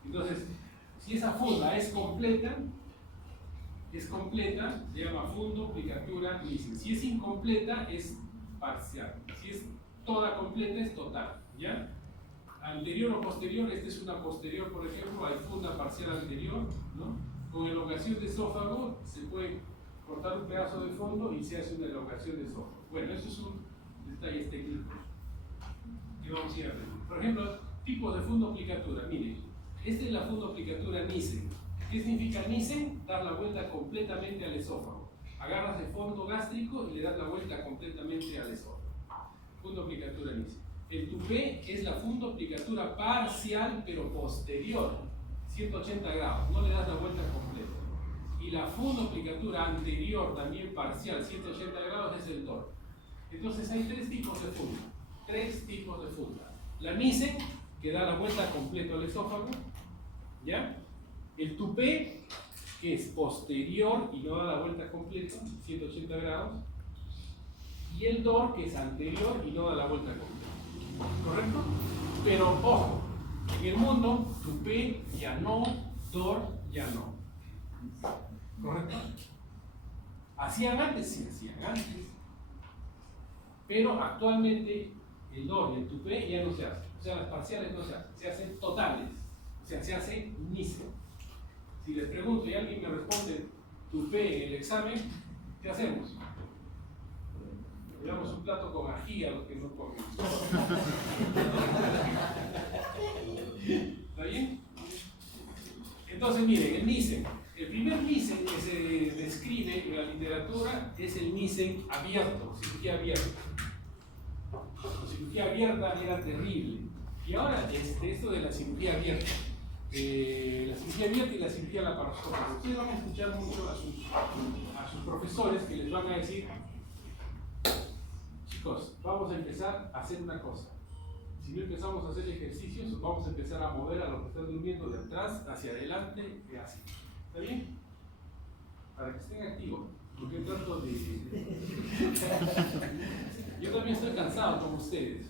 Entonces, si esa funda es completa, se llama fundoplicatura Nissen. Si es incompleta, es parcial. Si es toda completa, es total. ¿Ya? Anterior o posterior, esta es una posterior, por ejemplo, hay funda parcial anterior, ¿no? Con elongación de esófago se puede cortar un pedazo de fondo y se hace una elongación de esófago. Bueno, eso es un detalle técnico que vamos a ir a ver. Por ejemplo, tipos de fundoplicatura. Miren, esta es la fundoplicatura Nissen. ¿Qué significa Nissen? Dar la vuelta completamente al esófago. Agarras el fondo gástrico y le das la vuelta completamente al esófago. Fundoplicatura Nissen. El tupé es la fundoplicatura parcial pero posterior, 180 grados, no le das la vuelta completa. Y la fundoplicatura anterior, también parcial, 180 grados, es el tórax. Entonces hay 3 tipos de funda. 3 tipos de funda. La Nissen, que da la vuelta completa al esófago, ¿ya? El tupé, que es posterior y no da la vuelta completa, 180 grados. Y el DOR, que es anterior y no da la vuelta completa. ¿Correcto? Pero ojo, en el mundo, tupé ya no, DOR ya no. ¿Correcto? ¿Hacían antes? Sí, hacían antes. Pero actualmente el DOR y el tupé ya no se hacen. O sea, las parciales no se hacen, se hacen totales. O sea, se hace Nissen. Si les pregunto y alguien me responde tupé en el examen, ¿qué hacemos? Le damos un plato con ají a los que no comen. ¿Está bien? Entonces, miren, el Nissen. El primer Nissen que se describe en la literatura es el Nissen abierto, cirugía abierta. La cirugía abierta era terrible. Y ahora esto de la cirugía abierta. La cirugía abierta y la cirugía laparoscópica. Ustedes van a escuchar mucho a sus profesores que les van a decir: chicos, vamos a empezar a hacer una cosa. Si no empezamos a hacer ejercicios, vamos a empezar a mover a los que están durmiendo de atrás hacia adelante y así. ¿Está bien? Para que estén activos. Porque trato de... Yo también estoy cansado como ustedes.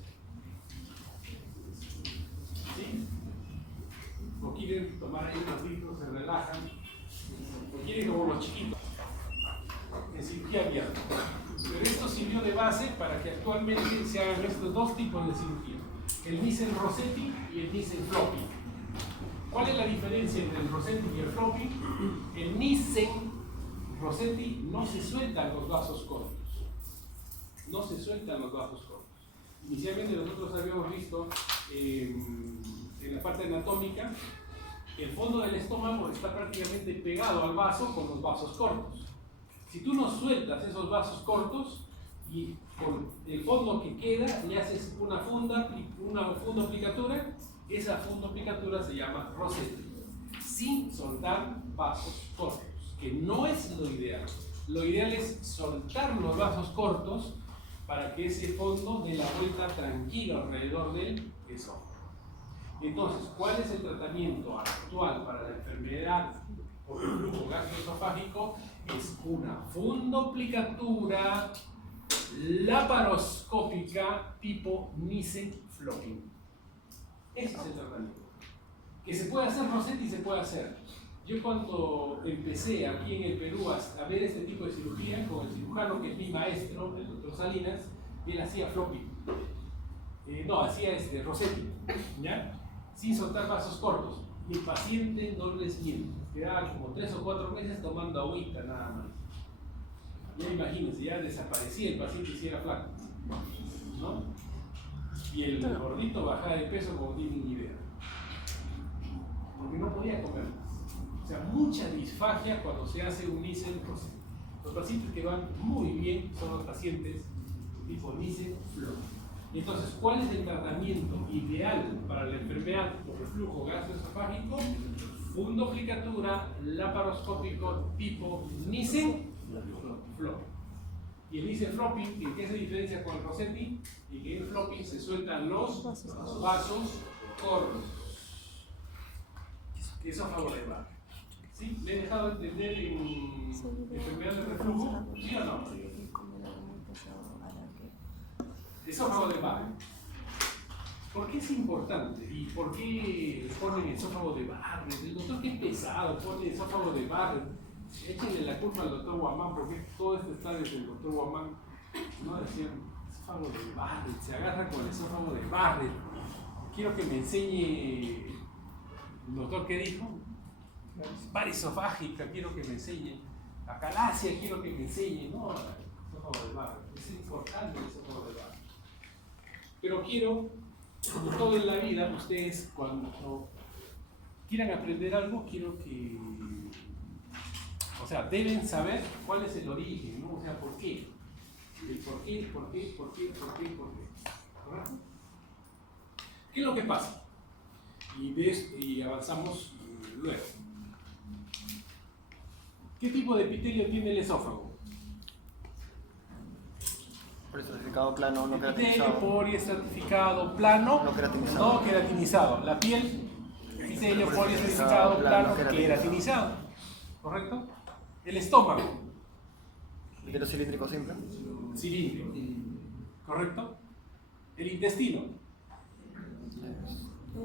¿Sí? O quieren tomar ahí unos litros, se relajan. O quieren como los chiquitos. En cirugía abierta. Pero esto sirvió de base para que actualmente se hagan estos 2 tipos de cirugía. El Nissen Rossetti y el Nissen Floppy. ¿Cuál es la diferencia entre el Rossetti y el Floppy? El Nissen Rossetti no se sueltan los vasos cortos. no se sueltan los vasos cortos. Inicialmente nosotros habíamos visto en la parte anatómica, el fondo del estómago está prácticamente pegado al vaso con los vasos cortos. Si tú no sueltas esos vasos cortos y con el fondo que queda le haces una funda aplicatura, esa funda aplicatura se llama Rossetti, sin soltar vasos cortos, que no es lo ideal. Lo ideal es soltar los vasos cortos para que ese fondo dé la vuelta tranquilo alrededor del esófago. Entonces, ¿cuál es el tratamiento actual para la enfermedad por reflujo gastroesofágico? Es una fundoplicatura laparoscópica tipo Nissen-Flopping. Ese es el tratamiento. Que se puede hacer Rossetti, se puede hacer. Yo cuando empecé aquí en el Perú a ver este tipo de cirugía con el cirujano que es mi maestro, el doctor Salinas, él hacía flopping. Hacía Rossetti, ¿ya? Sin soltar vasos cortos. Mi paciente no les miente, quedaba como 3 o 4 meses tomando agüita nada más. Ya imagínense, ya desaparecía el paciente si era flaco, ¿no? Y el gordito bajaba de peso como tienen idea, porque no podía comer más. O sea, mucha disfagia cuando se hace un Nissen-Rossetti. Los pacientes que van muy bien son los pacientes tipo Nissen-Flopping. Entonces, ¿cuál es el tratamiento ideal para la enfermedad por reflujo gastroesofágico? Fundoplicatura laparoscópico tipo Nissen-Flopping. Y el Nissen-Flopping, ¿en qué se diferencia con el Rossetti? Y que en el flopping se sueltan los vasos cortos. Esófago de Barr. ¿Sí? ¿Le he dejado entender en enfermedad de reflujo? ¿Sí o no? Esófago de Barr. ¿Por qué es importante? ¿Y por qué ponen esófago de Barr? El doctor, qué pesado, pone esófago de Barr. Échenle la culpa al doctor Guamán, porque todo esto está desde el doctor Guamán. No decían esófago de Barr, se agarra con el esófago de Barr. Quiero que me enseñe el doctor que dijo. Barr esofágica, quiero que me enseñe. Acalasia, quiero que me enseñe. No, esófago de Barr. Es importante el esófago de Barr. Pero quiero, como todo en la vida, ustedes cuando quieran aprender algo, quiero que, deben saber cuál es el origen, ¿no? O sea, ¿por qué? El por qué. ¿Correcto? ¿Qué es lo que pasa? Y avanzamos luego. ¿Qué tipo de epitelio tiene el esófago? Poliestratificado plano, no Epitelio queratinizado. poliestratificado plano, no queratinizado. La piel, epitelio poliestratificado plano, queratinizado. ¿Correcto? El estómago. Epitelio cilíndrico simple. Cilíndrico. ¿Correcto? El intestino.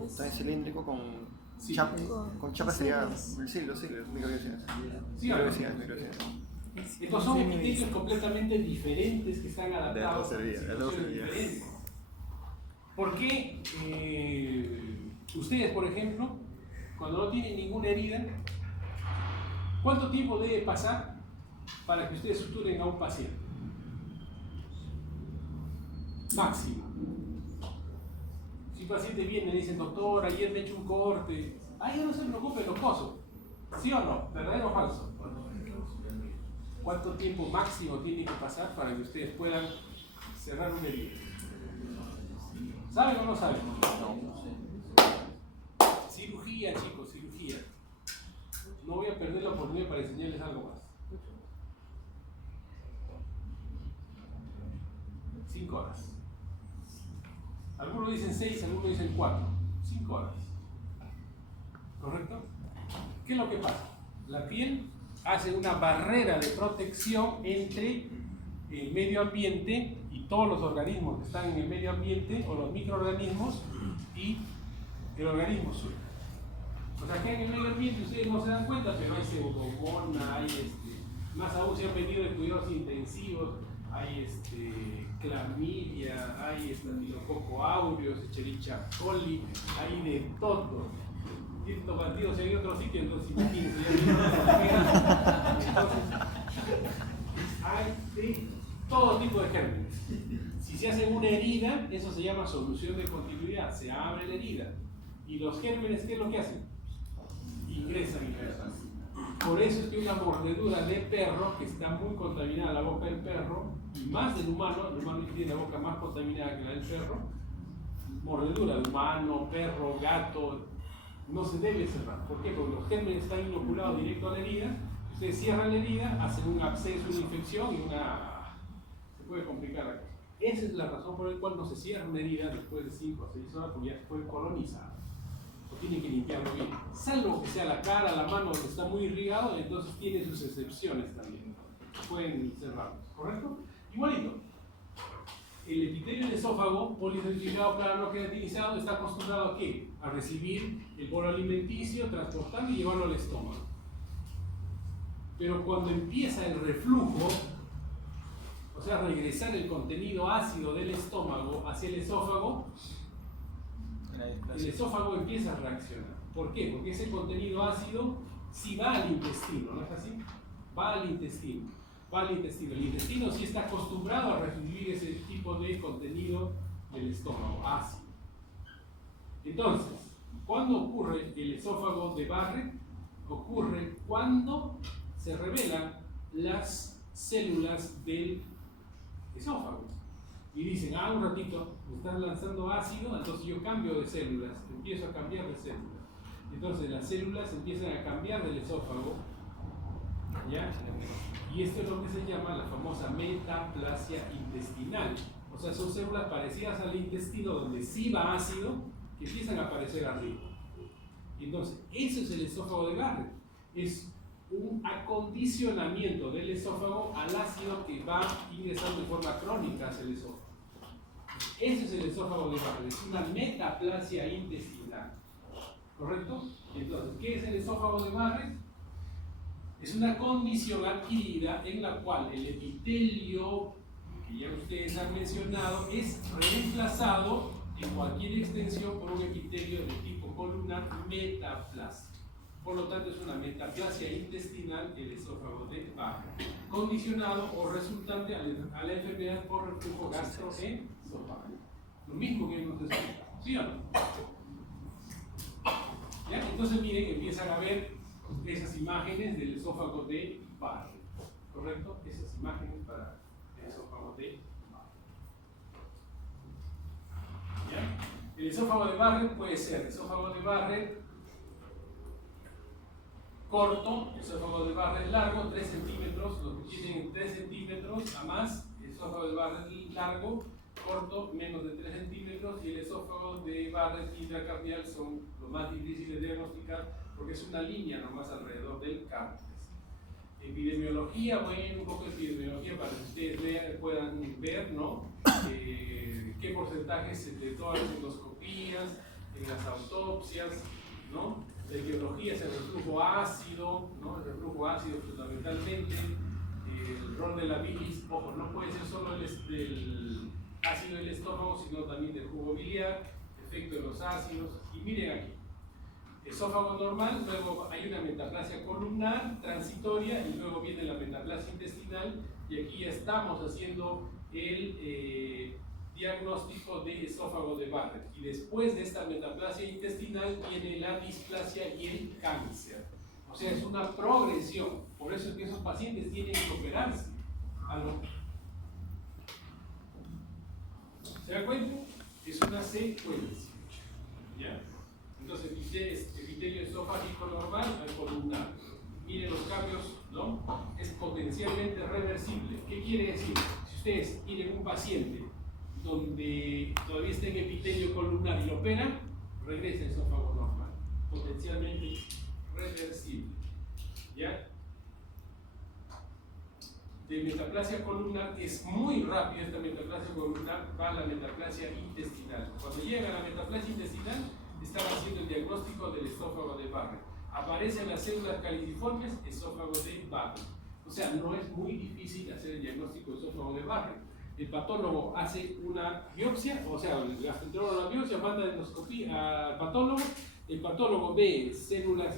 Está cilíndrico con Sí. chapa sería el silo, microbiocines. ¿Sí o no? Microbiocines. Estos son epitelios completamente diferentes que están adaptados a situaciones diferentes. ¿Por qué ustedes, por ejemplo, cuando no tienen ninguna herida, cuánto tiempo debe pasar para que ustedes suturen a un paciente? Máximo. Si un paciente viene y dice, doctor, ayer me he hecho un corte, no se preocupe, lo coso. ¿Sí o no? ¿Verdadero o falso? ¿Cuánto tiempo máximo tiene que pasar para que ustedes puedan cerrar una herida? ¿Saben o no saben? Cirugía, chicos, cirugía. No voy a perder la oportunidad para enseñarles algo más. 5 horas. Algunos dicen 6, algunos dicen 4. 5 horas. ¿Correcto? ¿Qué es lo que pasa? La piel hace una barrera de protección entre el medio ambiente y todos los organismos que están en el medio ambiente, o los microorganismos, y el organismo suyo. O sea, que en el medio ambiente ustedes no se dan cuenta, pero hay pseudomonas, hay más aún se han venido de cuidados intensivos, hay clamidia, hay estafilococo aureus, Escherichia coli, hay de todo. Y estos bandidos se ven en otro sitio, entonces imagínense, ya vieron las hormigas. Entonces, hay de todo tipo de gérmenes. Si se hace una herida, eso se llama solución de continuidad, se abre la herida. Y los gérmenes, ¿qué es lo que hacen? Ingresan. Por eso es que una mordedura de perro, que está muy contaminada la boca del perro, y más del humano, el humano tiene la boca más contaminada que la del perro, mordedura de humano, perro, gato, no se debe cerrar. ¿Por qué? Porque los gérmenes están inoculados directo a la herida. Ustedes cierran la herida, hacen un absceso, una infección y se puede complicar la cosa. Esa es la razón por la cual no se cierra una herida después de 5 o 6 horas, porque ya fue colonizada. O tienen que limpiarlo bien. Salvo que sea la cara, la mano, que está muy irrigado, entonces tiene sus excepciones también. Pueden cerrarlos, ¿correcto? Igualito. El epitelio del esófago, polisaccharado plano queratinizado, está acostumbrado ¿a qué? A recibir el bolo alimenticio, transportarlo y llevarlo al estómago. Pero cuando empieza el reflujo, o sea, regresar el contenido ácido del estómago hacia el esófago empieza a reaccionar. ¿Por qué? Porque ese contenido ácido sí va al intestino, ¿no es así? Va al intestino. El intestino sí está acostumbrado a recibir ese tipo de contenido del estómago, ácido. Entonces, ¿cuándo ocurre el esófago de Barrett? Ocurre cuando se revelan las células del esófago. Y dicen, un ratito, me están lanzando ácido, entonces yo cambio de células, empiezo a cambiar de células. Entonces las células empiezan a cambiar del esófago, ¿ya? Y esto es lo que se llama la famosa metaplasia intestinal. O sea, son células parecidas al intestino donde sí va ácido, que empiezan a aparecer arriba. Entonces, eso es el esófago de Barrett. Es un acondicionamiento del esófago al ácido que va ingresando de forma crónica hacia el esófago. Ese es el esófago de Barrett, es una metaplasia intestinal. ¿Correcto? Entonces, ¿qué es el esófago de Barrett? Es una condición adquirida en la cual el epitelio, que ya ustedes han mencionado, es reemplazado en cualquier extensión por un epitelio de tipo columnar metaplásico. Por lo tanto, es una metaplasia intestinal el esófago de Barrett, condicionado o resultante a la enfermedad por reflujo gastroesofágico. Lo mismo que hemos explicado, ¿sí o no? ¿Ya? Entonces, miren, empiezan a ver esas imágenes del esófago de Barrett, ¿correcto? Esas imágenes para el esófago de Barrett. ¿Ya? El esófago de Barrett puede ser esófago de Barrett corto, esófago de Barrett largo, 3 centímetros, los que tienen 3 centímetros a más, esófago de Barrett largo, corto, menos de 3 centímetros, y el esófago de Barrett intracardial son los más difíciles de diagnosticar porque es una línea nomás alrededor del cártex. Epidemiología, bueno, un poco de epidemiología para que ustedes puedan ver, ¿no? Qué porcentajes de todas las endoscopías, en las autopsias, ¿no? La etiología es el reflujo ácido, ¿no? El reflujo ácido fundamentalmente, el rol de la bilis, ojo, no puede ser solo del ácido del estómago, sino también del jugo biliar, efecto de los ácidos, y miren aquí. Esófago normal, luego hay una metaplasia columnar transitoria y luego viene la metaplasia intestinal, y aquí ya estamos haciendo el diagnóstico de esófago de Barrett. Y después de esta metaplasia intestinal viene la displasia y el cáncer. O sea, es una progresión. Por eso es que esos pacientes tienen que operarse. ¿Se dan cuenta? Es una secuencia. ¿Ya? Entonces, epitelio esofágico normal al columnar. Miren los cambios, ¿no? Es potencialmente reversible. ¿Qué quiere decir? Si ustedes tienen un paciente donde todavía está en epitelio columnar y lo operan, regresa el esófago normal. Potencialmente reversible. ¿Ya? De metaplasia columnar es muy rápido, esta metaplasia columnar va a la metaplasia intestinal. Cuando llega a la metaplasia intestinal, están haciendo el diagnóstico del esófago de Barrett. Aparecen las células caliciformes, esófago de Barrett. O sea, no es muy difícil hacer el diagnóstico de esófago de Barrett. El patólogo hace una biopsia, o sea, el gastroenterólogo la biopsia, manda endoscopía al patólogo, el patólogo ve células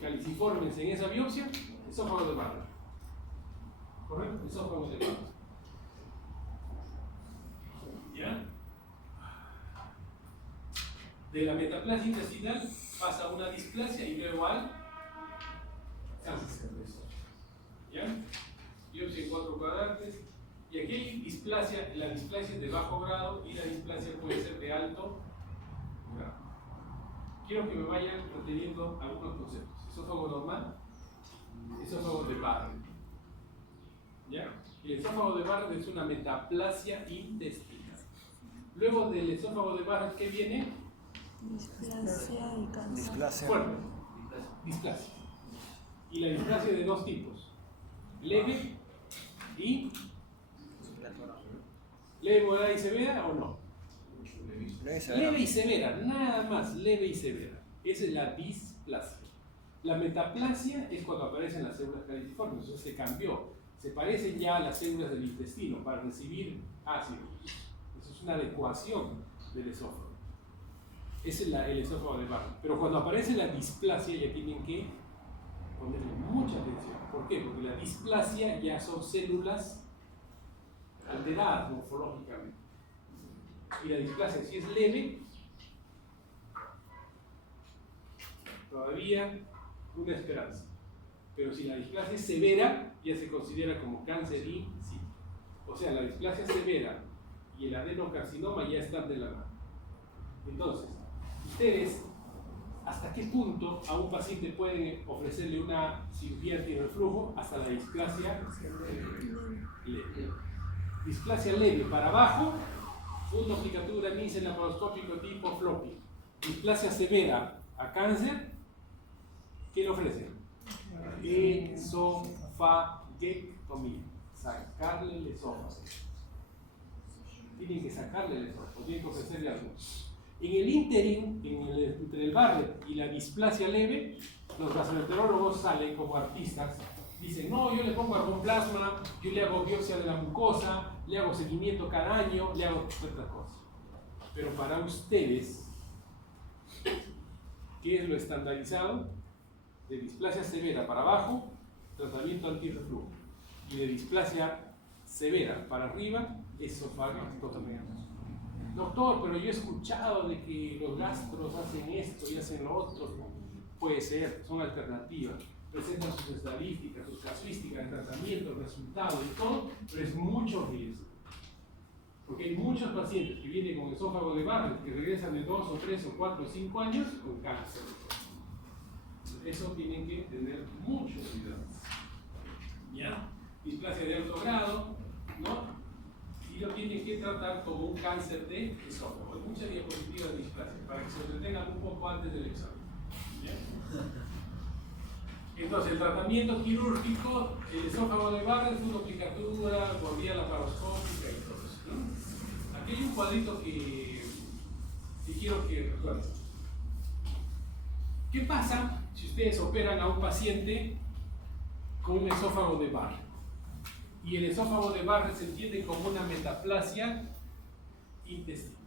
caliciformes en esa biopsia, esófago de Barrett. ¿Correcto? Esófago de Barrett. De la metaplasia intestinal pasa a una displasia y luego al cáncer de esófago. ¿Ya? Biopsia en 4 cuadrantes. Y aquí hay displasia, la displasia es de bajo grado y la displasia puede ser de alto grado. Quiero que me vayan reteniendo algunos conceptos. Esófago normal, esófago de Barrett. ¿Ya? El esófago de Barrett es una metaplasia intestinal. Luego del esófago de Barrett, ¿qué viene? Displasia y cáncer. Displasia. Fuerte. Displasia. Y la displasia de dos tipos. Leve y... ¿Leve, moderada y severa o no? Leve y severa, nada más, leve y severa. Esa es la displasia. La metaplasia es cuando aparecen las células caliciformes, entonces se cambió. Se parecen ya a las células del intestino para recibir ácido. Eso es una adecuación del esófago. Ese es el esófago de Barrett. Pero cuando aparece la displasia ya tienen que ponerle mucha atención. ¿Por qué? Porque la displasia ya son células alteradas morfológicamente. Y la displasia, si es leve, todavía una esperanza. Pero si la displasia es severa, ya se considera como cáncer y sí. O sea, la displasia severa y el adenocarcinoma ya están de la mano. Entonces, ustedes, ¿hasta qué punto a un paciente pueden ofrecerle una cirugía antirreflujo? Hasta la displasia leve. Displasia leve para abajo, una aplicatura NICE laparoscópico tipo floppy. Displasia severa a cáncer, ¿qué le ofrecen? Esofagectomía, sacarle el esófago. Tienen que sacarle el esófago, tienen que ofrecerle algo. En el ínterin, entre el Barrett y la displasia leve, los gastroenterólogos salen como artistas. Dicen, no, yo le pongo argonplasma, yo le hago biopsia de la mucosa, le hago seguimiento cada año, le hago otras cosas. Pero para ustedes, ¿qué es lo estandarizado? De displasia severa para abajo, tratamiento antirreflujo. Y de displasia severa para arriba, esofagectomía. Doctor, pero yo he escuchado de que los gastros hacen esto y hacen lo otro. Puede ser, son alternativas. Presentan sus estadísticas, sus casuísticas de tratamiento, resultados y todo, pero es mucho riesgo. Porque hay muchos pacientes que vienen con esófago de Barrett que regresan de 2 o 3 o 4 o 5 años con cáncer. Eso tienen que tener mucho cuidado. ¿Ya? Displasia de alto grado, ¿no? Y lo tienen que tratar como un cáncer de esófago. Hay muchas diapositivas de displasia para que se entretengan un poco antes del examen. ¿Ya? Entonces, el tratamiento quirúrgico, el esófago de Barrett, furoplicatura, bordía laparoscópica y todo eso, ¿no? Aquí hay un cuadrito que quiero que recuerden. ¿Qué pasa si ustedes operan a un paciente con un esófago de Barrett? Y el esófago de Barrett se entiende como una metaplasia intestinal.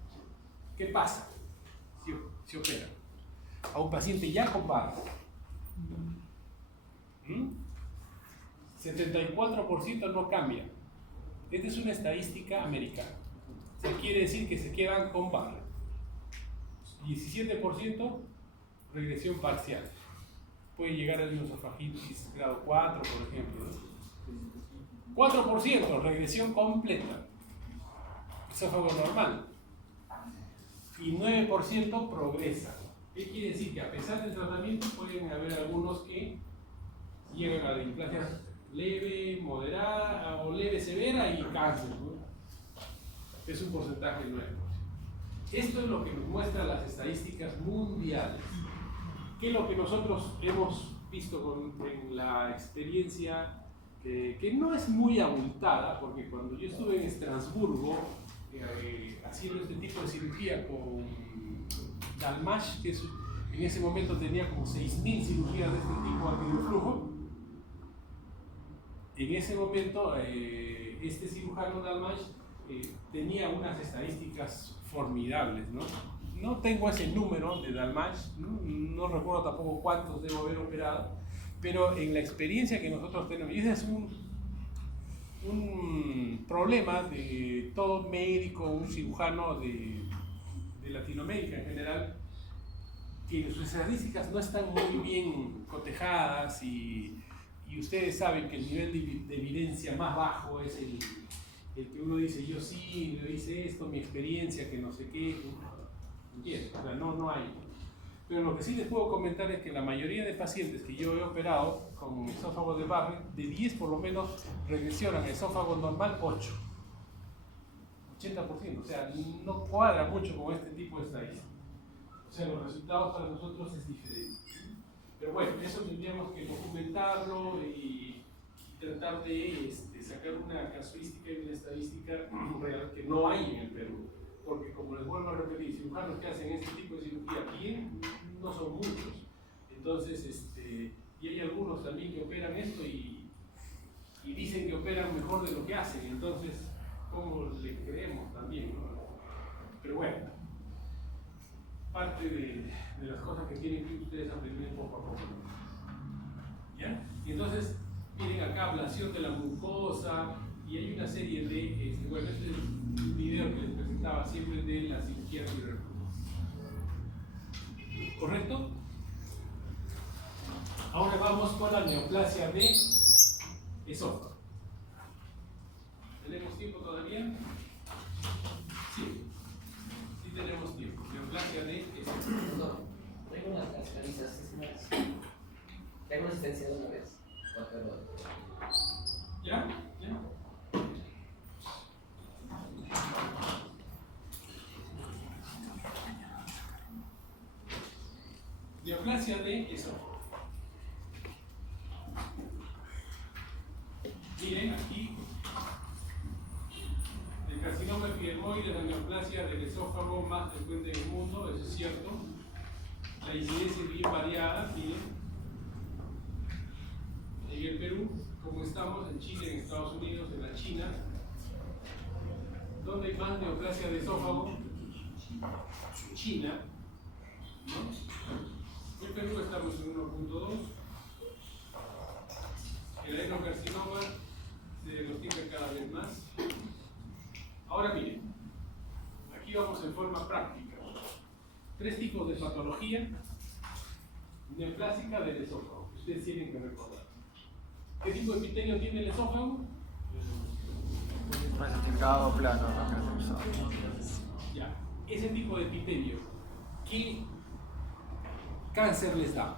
¿Qué pasa si operan a un paciente ya con Barrett? 74% no cambia. Esta es una estadística americana. O sea, quiere decir que se quedan con Barrett. 17% regresión parcial. Puede llegar a esofagititis grado 4, por ejemplo. 4% regresión completa. Esófago normal. Y 9% progresa. ¿Qué quiere decir? Que a pesar del tratamiento pueden haber algunos que llegan a la displasia leve, moderada o leve severa y cáncer, ¿no? Es un porcentaje del 9%. Esto es lo que nos muestran las estadísticas mundiales. ¿Qué es lo que nosotros hemos visto en la experiencia que no es muy abultada? Porque cuando yo estuve en Estrasburgo haciendo este tipo de cirugía con Dalmash, que en ese momento tenía como 6.000 cirugías de este tipo de antirreflujo. En ese momento, este cirujano Dalmash tenía unas estadísticas formidables, ¿no? No tengo ese número de Dalmash, no recuerdo tampoco cuántos debo haber operado, pero en la experiencia que nosotros tenemos, y ese es un problema de todo médico, un cirujano de Latinoamérica en general, que sus estadísticas no están muy bien cotejadas y ustedes saben que el nivel de evidencia más bajo es el que uno dice yo sí, yo hice esto, mi experiencia, que no sé qué, ¿entiendes? O sea, no hay. Pero lo que sí les puedo comentar es que la mayoría de pacientes que yo he operado con esófago de Barrett, de 10 por lo menos regresionan a esófago normal 8. 80%, o sea, no cuadra mucho con este tipo de estadísticas. O sea, los resultados para nosotros es diferente. Pero bueno, eso tendríamos que documentarlo y tratar de sacar una casuística y una estadística real que no hay en el Perú. Porque como les vuelvo a repetir, cirujanos que hacen este tipo de cirugía bien no son muchos. Entonces, y hay algunos también que operan esto y dicen que operan mejor de lo que hacen. Entonces, ¿cómo le creemos también, no? Pero bueno, parte de las cosas que tienen que ustedes aprender poco a poco. ¿Ya? Y entonces, miren acá, ablación de la mucosa, y hay una serie de, bueno, este es un video que les presentaba siempre de la cirugía de reflujo. ¿Correcto? Ahora vamos con la neoplasia de esófago. ¿Tenemos tiempo todavía? Sí, sí tenemos tiempo. Neoplasia de esófago. No, traigo unas cascarizas, es más. Traigo una asistencia de una vez. Oh, perdón. ¿Ya? ¿Ya? Neoplasia de esófago. Miren aquí, el carcinoma epidermoide es la neoplasia del esófago más frecuente en el mundo, eso es cierto. La incidencia es bien variada, miren. En el Perú, como estamos, en Chile, en Estados Unidos, en la China, ¿dónde hay más neoplasia de esófago? China, ¿no? En Perú estamos en 1.2. El adenocarcinoma se diagnostica cada vez más. Ahora miren, aquí vamos en forma práctica. 3 tipos de patología neoplásica del esófago. Ustedes tienen que recordar. ¿Qué tipo de epitelio tiene el esófago? Plastificado, plano, ¿no? Ya, ese tipo de epitelio, ¿qué cáncer les da?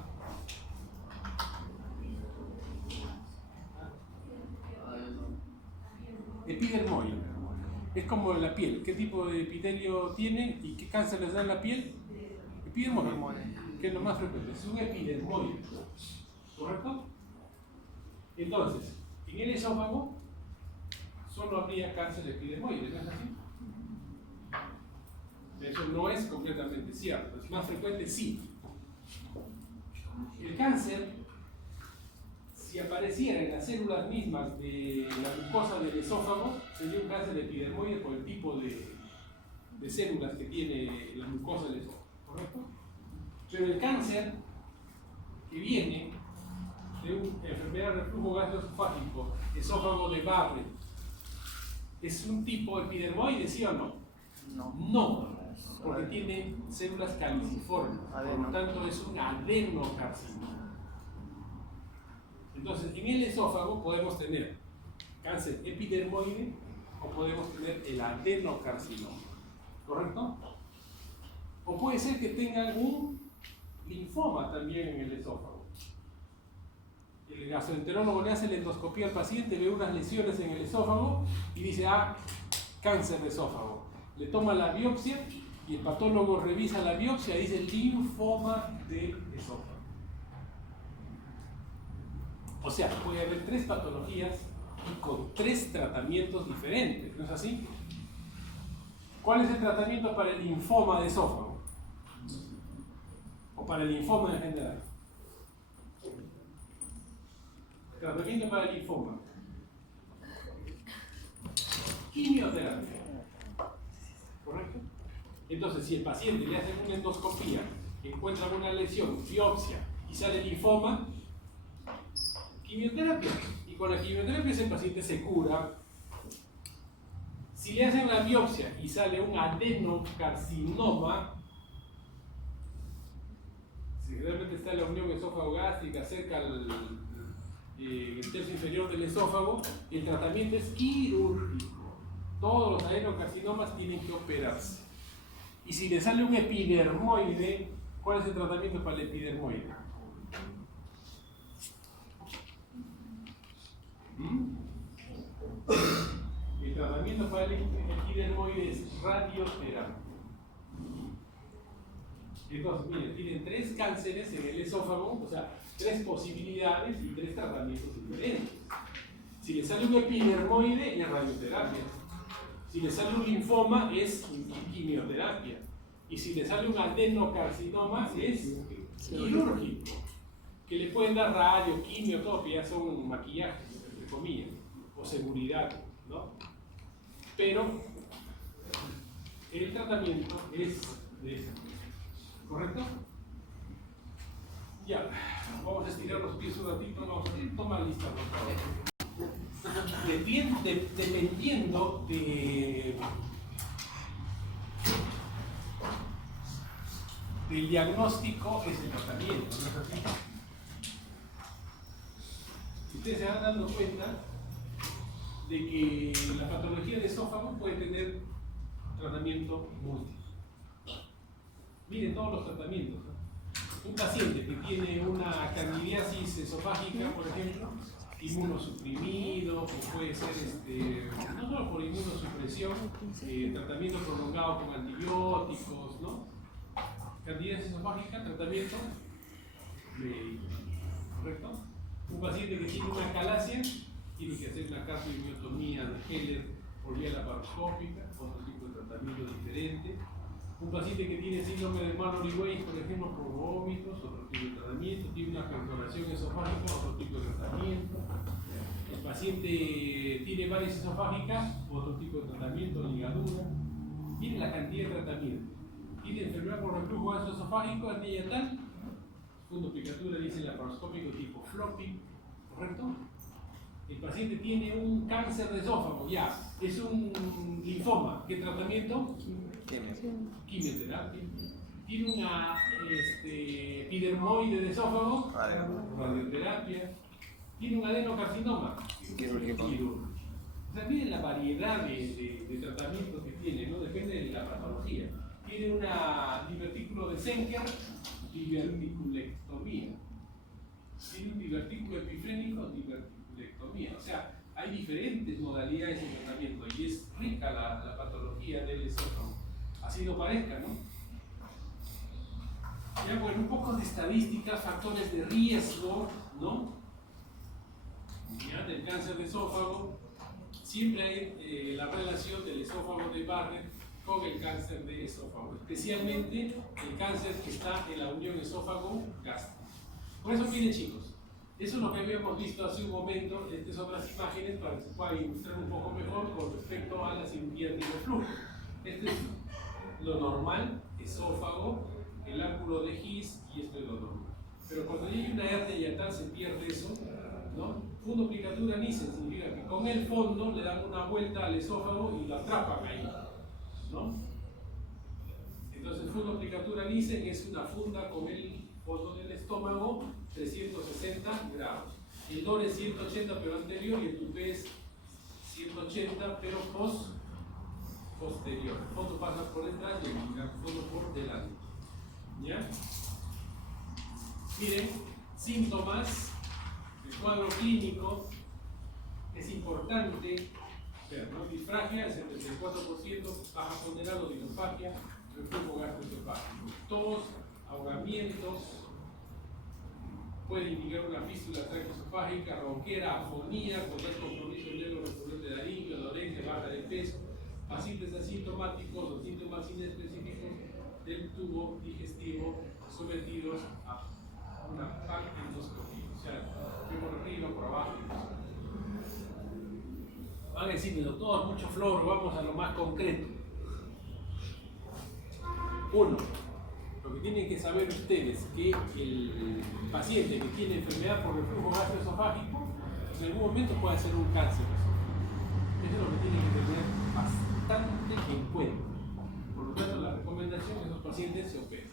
Epidermoide. Es como la piel. ¿Qué tipo de epitelio tienen y qué cáncer les da en la piel? Epidermoide, que es lo más frecuente. Es un epidermoide. ¿Correcto? Entonces, en el esófago solo habría cáncer de epidermoide, ¿no es así? Eso no es completamente cierto. Es más frecuente, sí. El cáncer, si apareciera en las células mismas de la mucosa del esófago, sería un cáncer de epidermoide por el tipo de células que tiene la mucosa del esófago, ¿correcto? Pero el cáncer que viene de una enfermedad de reflujo gastroesofágico, esófago de Barrett, ¿es un tipo epidermoide, sí o no? No. No, porque tiene células caliciformes, por lo tanto es un adenocarcinoma. Entonces, en el esófago podemos tener cáncer epidermoide o podemos tener el adenocarcinoma, ¿correcto? O puede ser que tengan un linfoma también en el esófago. El gastroenterólogo le hace la endoscopía al paciente, ve unas lesiones en el esófago y dice, cáncer de esófago. Le toma la biopsia y el patólogo revisa la biopsia y dice linfoma de esófago. O sea, puede haber 3 patologías y con 3 tratamientos diferentes, ¿no es así? ¿Cuál es el tratamiento para el linfoma de esófago? O para el linfoma en general. Tratamiento para el linfoma. Quimioterapia. ¿Correcto? Entonces, si el paciente le hace una endoscopía, encuentra una lesión, biopsia y sale linfoma, quimioterapia. Y con la quimioterapia ese paciente se cura. Si le hacen la biopsia y sale un adenocarcinoma, generalmente está en la unión esófago-gástrica, cerca al el tercio inferior del esófago, el tratamiento es quirúrgico. Todos los adenocarcinomas tienen que operarse. Y si le sale un epidermoide, ¿cuál es el tratamiento para el epidermoide? El tratamiento para el epidermoide es radioterapia. Entonces, miren, tienen 3 cánceres en el esófago, o sea, 3 posibilidades y 3 tratamientos diferentes. Si le sale un epidermoide, es radioterapia. Si le sale un linfoma, es quimioterapia. Y si le sale un adenocarcinoma, es quirúrgico. Que le pueden dar radio, quimio, todo, que ya son maquillajes, entre comillas, o seguridad, ¿no? Pero el tratamiento es de esa. ¿Correcto? Ya, vamos a estirar los pies un ratito, vamos a tomar lista, por favor. Dependiendo del diagnóstico es el tratamiento, ¿no es así? Ustedes se van dando cuenta de que la patología del esófago puede tener tratamiento múltiple. Miren todos los tratamientos, ¿no? Un paciente que tiene una candidiasis esofágica, por ejemplo, inmunosuprimido, o puede ser no solo por inmunosupresión, tratamiento prolongado con antibióticos, ¿no? Candidiasis esofágica, tratamiento médico, ¿correcto? Un paciente que tiene una calasia tiene que hacer una cardiomiotomía de Heller por vía laparoscópica, otro tipo de tratamiento diferente. Un paciente que tiene síndrome de Mallory-Weiss, por ejemplo, por vómitos, otro tipo de tratamiento. Tiene una perforación esofágica, otro tipo de tratamiento. El paciente tiene varices esofágicas, otro tipo de tratamiento, ligadura. Tiene la cantidad de tratamiento. Tiene enfermedad por reflujo gastroesofágico, hernia tal, fundoplicatura, dice laparoscópico tipo floppy, ¿correcto? El paciente tiene un cáncer de esófago, ya, es un linfoma. ¿Qué tratamiento? Quimioterapia. Tiene una epidermoide de esófago, radioterapia. Tiene un adenocarcinoma, quirúrgico. O sea, miren la variedad de tratamientos que tiene, ¿no? Depende de la patología. Tiene una divertículo de Senker, diverticulectomía. Tiene un divertículo epifrénico, diverticulectomía. O sea, hay diferentes modalidades de tratamiento y es rica la patología del esófago. Así no parezca, ¿no? Ya, bueno, un poco de estadísticas, factores de riesgo, ¿no? Ya, del cáncer de esófago. Siempre hay la relación del esófago de Barrett con el cáncer de esófago, especialmente el cáncer que está en la unión esófago-gástrico. Por eso, miren chicos, eso es lo que habíamos visto hace un momento. Estas son las imágenes para que se pueda ilustrar un poco mejor con respecto a la cirugía de reflujo. Este es lo normal, esófago, el ángulo de His, y esto es lo normal. Pero cuando hay una hernia yatal se pierde eso, ¿no? Fundoplicatura Nissen significa que con el fondo le dan una vuelta al esófago y lo atrapan ahí, ¿no? Entonces, fundoplicatura Nissen es una funda con el fondo del estómago 360 grados. El DOR es 180 pero anterior y el tupé es 180 pero posterior. El fondo pasa por detrás y el fondo por delante. ¿Ya? Miren, síntomas. El cuadro clínico es importante ver, ¿no? Disfagia, el 74%, baja ponderado, disfagia, reflujo gastroesofágico. Tos, ahogamientos, puede indicar una fístula traqueosofágica, ronquera, afonía, con el compromiso negro recurrente de laringe, dolencia, baja de peso, pacientes asintomáticos o síntomas inespecíficos del tubo digestivo sometidos a una pancreatoscopia, o sea, por arriba, por abajo. Van a decirme, doctor, mucho floro, vamos a lo más concreto. Uno, lo que tienen que saber ustedes que el paciente que tiene enfermedad por reflujo gastroesofágico en algún momento puede ser un cáncer. Eso es lo que tienen que tener bastante en cuenta. Por lo tanto, la recomendación es que esos pacientes se operen.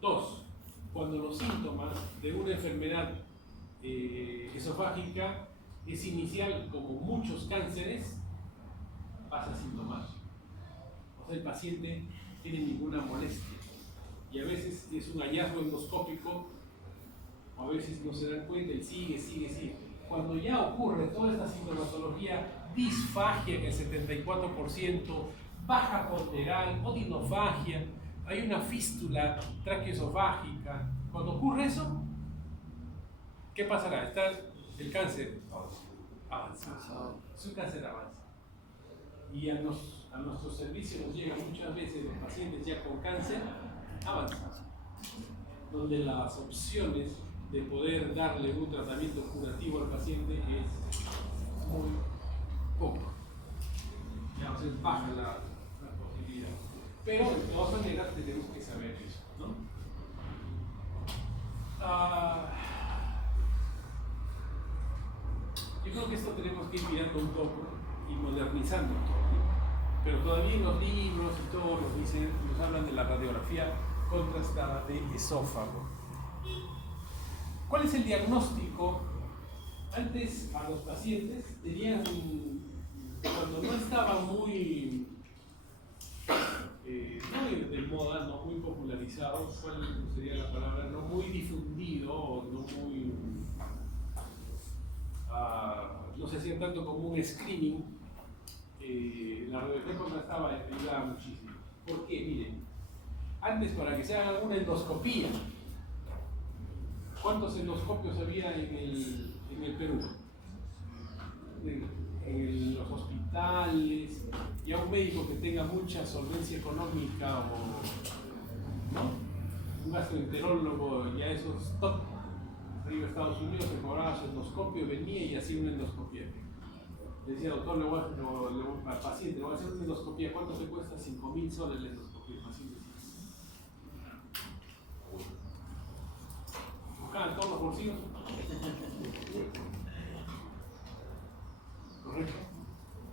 Dos, cuando los síntomas de una enfermedad esofágica es inicial, como muchos cánceres, pasa asintomático. O sea, el paciente no tiene ninguna molestia. Y a veces es un hallazgo endoscópico, o a veces no se dan cuenta y sigue. Cuando ya ocurre toda esta sintomatología, disfagia en el 74%, baja ponderal, odinofagia, hay una fístula traqueoesofágica. Cuando ocurre eso, ¿qué pasará? Está el cáncer avanzado. Es un cáncer avanzado. Y a nuestro servicio nos llegan muchas veces los pacientes ya con cáncer avanzado, donde las opciones de poder darle un tratamiento curativo al paciente es muy poco. Ya, o sea, es baja la posibilidad. Pero de todas maneras tenemos que saber eso, ¿no? Yo creo que esto tenemos que ir mirando un poco y modernizando todo, ¿no? Pero todavía en los libros y todos nos hablan de la radiografía contrastada de esófago. ¿Cuál es el diagnóstico? Antes a los pacientes tenían, cuando no estaba muy de moda, no muy popularizado, ¿cuál sería la palabra? No muy difundido, o no muy, no se hacía tanto como un screening, la radiografía contrastada ayudaba muchísimo. ¿Por qué? Miren, antes para que se haga una endoscopía, ¿cuántos endoscopios había en el Perú? En los hospitales, ya un médico que tenga mucha solvencia económica o ¿no? Un gastroenterólogo, ya esos top, arriba de Estados Unidos, se cobraba su endoscopio, venía y hacía una endoscopia. Le decía, doctor, al paciente, le voy a hacer una endoscopia, ¿cuánto te cuesta? 5.000 soles la endoscopia. El paciente buscaban todos los bolsillos. Correcto.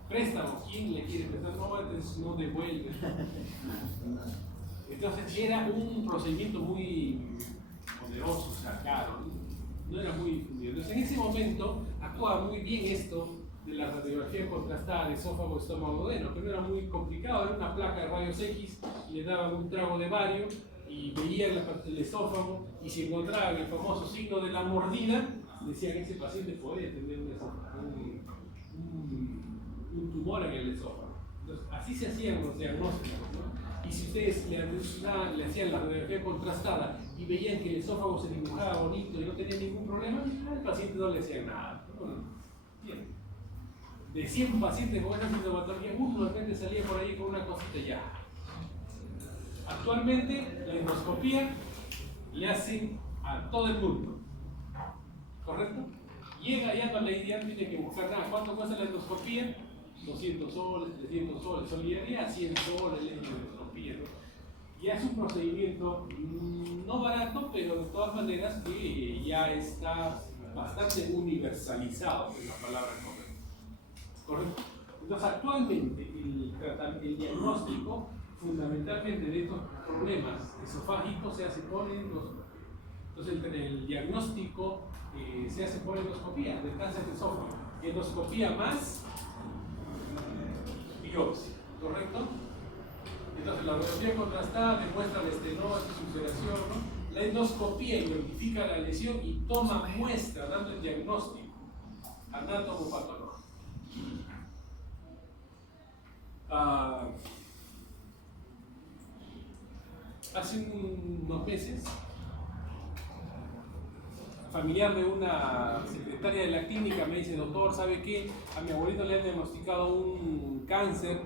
Préstamo, ¿quién le quiere prestar? No, antes no devuelve. Entonces era un procedimiento muy poderoso, o sea, caro, no era muy difundido. Entonces en ese momento actuaba muy bien esto de la radiografía contrastada de esófago, estómago, duodeno, pero era muy complicado, era una placa de rayos X, y le daban un trago de bario y veían la parte del esófago, y si encontraban el famoso signo de la mordida, decían que ese paciente podía tener un tumor en el esófago. Entonces, así se hacían los diagnósticos, ¿no? Y si ustedes le hacían la radiografía contrastada y veían que el esófago se dibujaba bonito y no tenía ningún problema, al paciente no le hacían nada. Bien. De 100 pacientes con esa sintomatología, uno de repente salía por ahí con una cosita ya. Actualmente, la endoscopía le hacen a todo el mundo. ¿Correcto? Llega ya con la idea, no tiene que buscar nada. ¿Cuánto cuesta la endoscopía? 200 soles, 300 soles, solidaridad, 100 soles la endoscopía, ¿no? Ya es un procedimiento no barato, pero de todas maneras que ya está bastante universalizado, es la palabra correcta. ¿Correcto? Entonces actualmente el diagnóstico fundamentalmente de estos problemas esofágicos se hace por endoscopía. Entonces el diagnóstico se hace por endoscopía del cáncer de esófago. Endoscopía más biopsia, ¿correcto? Entonces la radiografía contrastada demuestra la estenosis, ulceración, ¿no? La endoscopía identifica la lesión y toma muestra dando el diagnóstico anatomopatológico. Hace unos meses, familiar de una secretaria de la clínica me dice, doctor, ¿sabe qué? A mi abuelito le han diagnosticado un cáncer,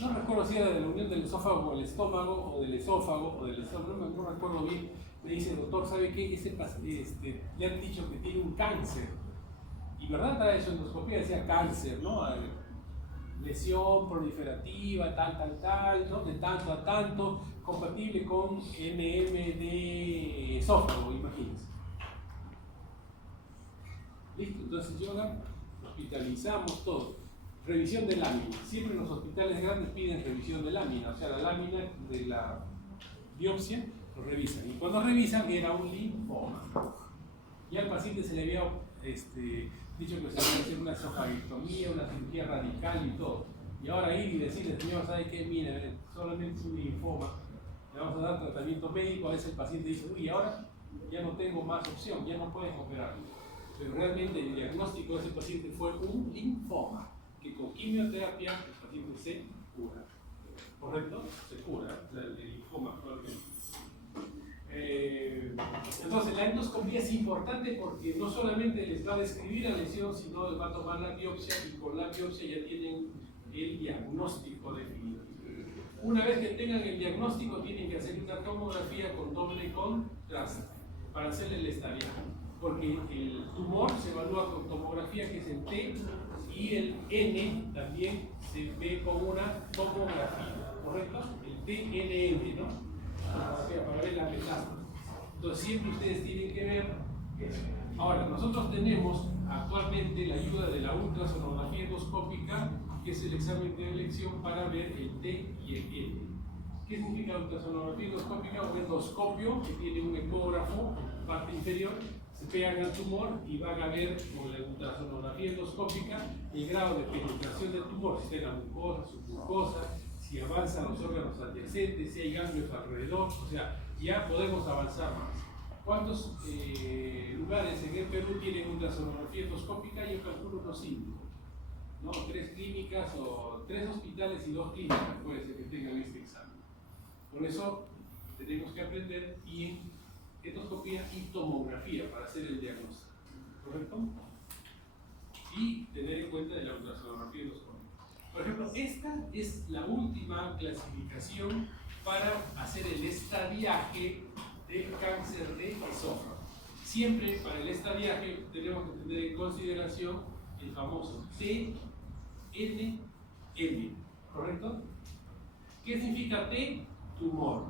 no recuerdo si era de la unión del esófago con el estómago, o del esófago, o del estómago, no recuerdo bien. Me dice, doctor, ¿sabe qué? Le han dicho que tiene un cáncer. Y verdad, trae su endoscopía, decía cáncer, ¿no? Lesión proliferativa, tal, ¿no? De tanto a tanto, compatible con MM de esófago, imagínense. Listo, entonces hospitalizamos todo. Revisión de lámina. Siempre en los hospitales grandes piden revisión de lámina, o sea, la lámina de la biopsia Lo revisan. Y cuando revisan, era un linfoma. Ya al paciente se le había dicho que se iba a hacer una esofagectomía, una cirugía radical y todo. Y ahora ir y decirle, señor, ¿sabe qué? Mire, solamente es un linfoma. Le vamos a dar tratamiento médico. A veces el paciente dice, uy, ahora ya no tengo más opción, ya no pueden operarlo. Pero realmente el diagnóstico de ese paciente fue un linfoma, que con quimioterapia el paciente se cura. ¿Correcto? Se cura el linfoma actualmente. Entonces la endoscopía es importante porque no solamente les va a describir la lesión, sino les va a tomar la biopsia y con la biopsia ya tienen el diagnóstico definido. Una vez que tengan el diagnóstico tienen que hacer una tomografía con doble contraste para hacerle el estadiaje, porque el tumor se evalúa con tomografía que es el T y el N también se ve con una tomografía, ¿correcto? El TNN, ¿no? Para ver la metástasis. Entonces siempre ustedes tienen que ver eso. Ahora, nosotros tenemos actualmente la ayuda de la ultrasonografía endoscópica, que es el examen de elección para ver el T y el N. ¿Qué significa ultrasonografía endoscópica? Un endoscopio que tiene un ecógrafo, parte inferior, se pegan al tumor y van a ver con la ultrasonografía endoscópica el grado de penetración del tumor, si está en la mucosa, submucosa, si avanzan los órganos adyacentes, si hay ganglios alrededor, o sea, ya podemos avanzar más. ¿Cuántos lugares en el Perú tienen ultrasonografía endoscópica? Yo calculo unos 5, ¿no? 3 clínicas o 3 hospitales y 2 clínicas puede ser que tengan este examen. Por eso tenemos que aprender bien endoscopía y tomografía para hacer el diagnóstico, ¿correcto? Y tener en cuenta de la ultrasonografía endoscópica. Por ejemplo, esta es la última clasificación para hacer el estadiaje del cáncer de esófago. Siempre para el estadiaje tenemos que tener en consideración el famoso TNM, ¿correcto? ¿Qué significa T? Tumor.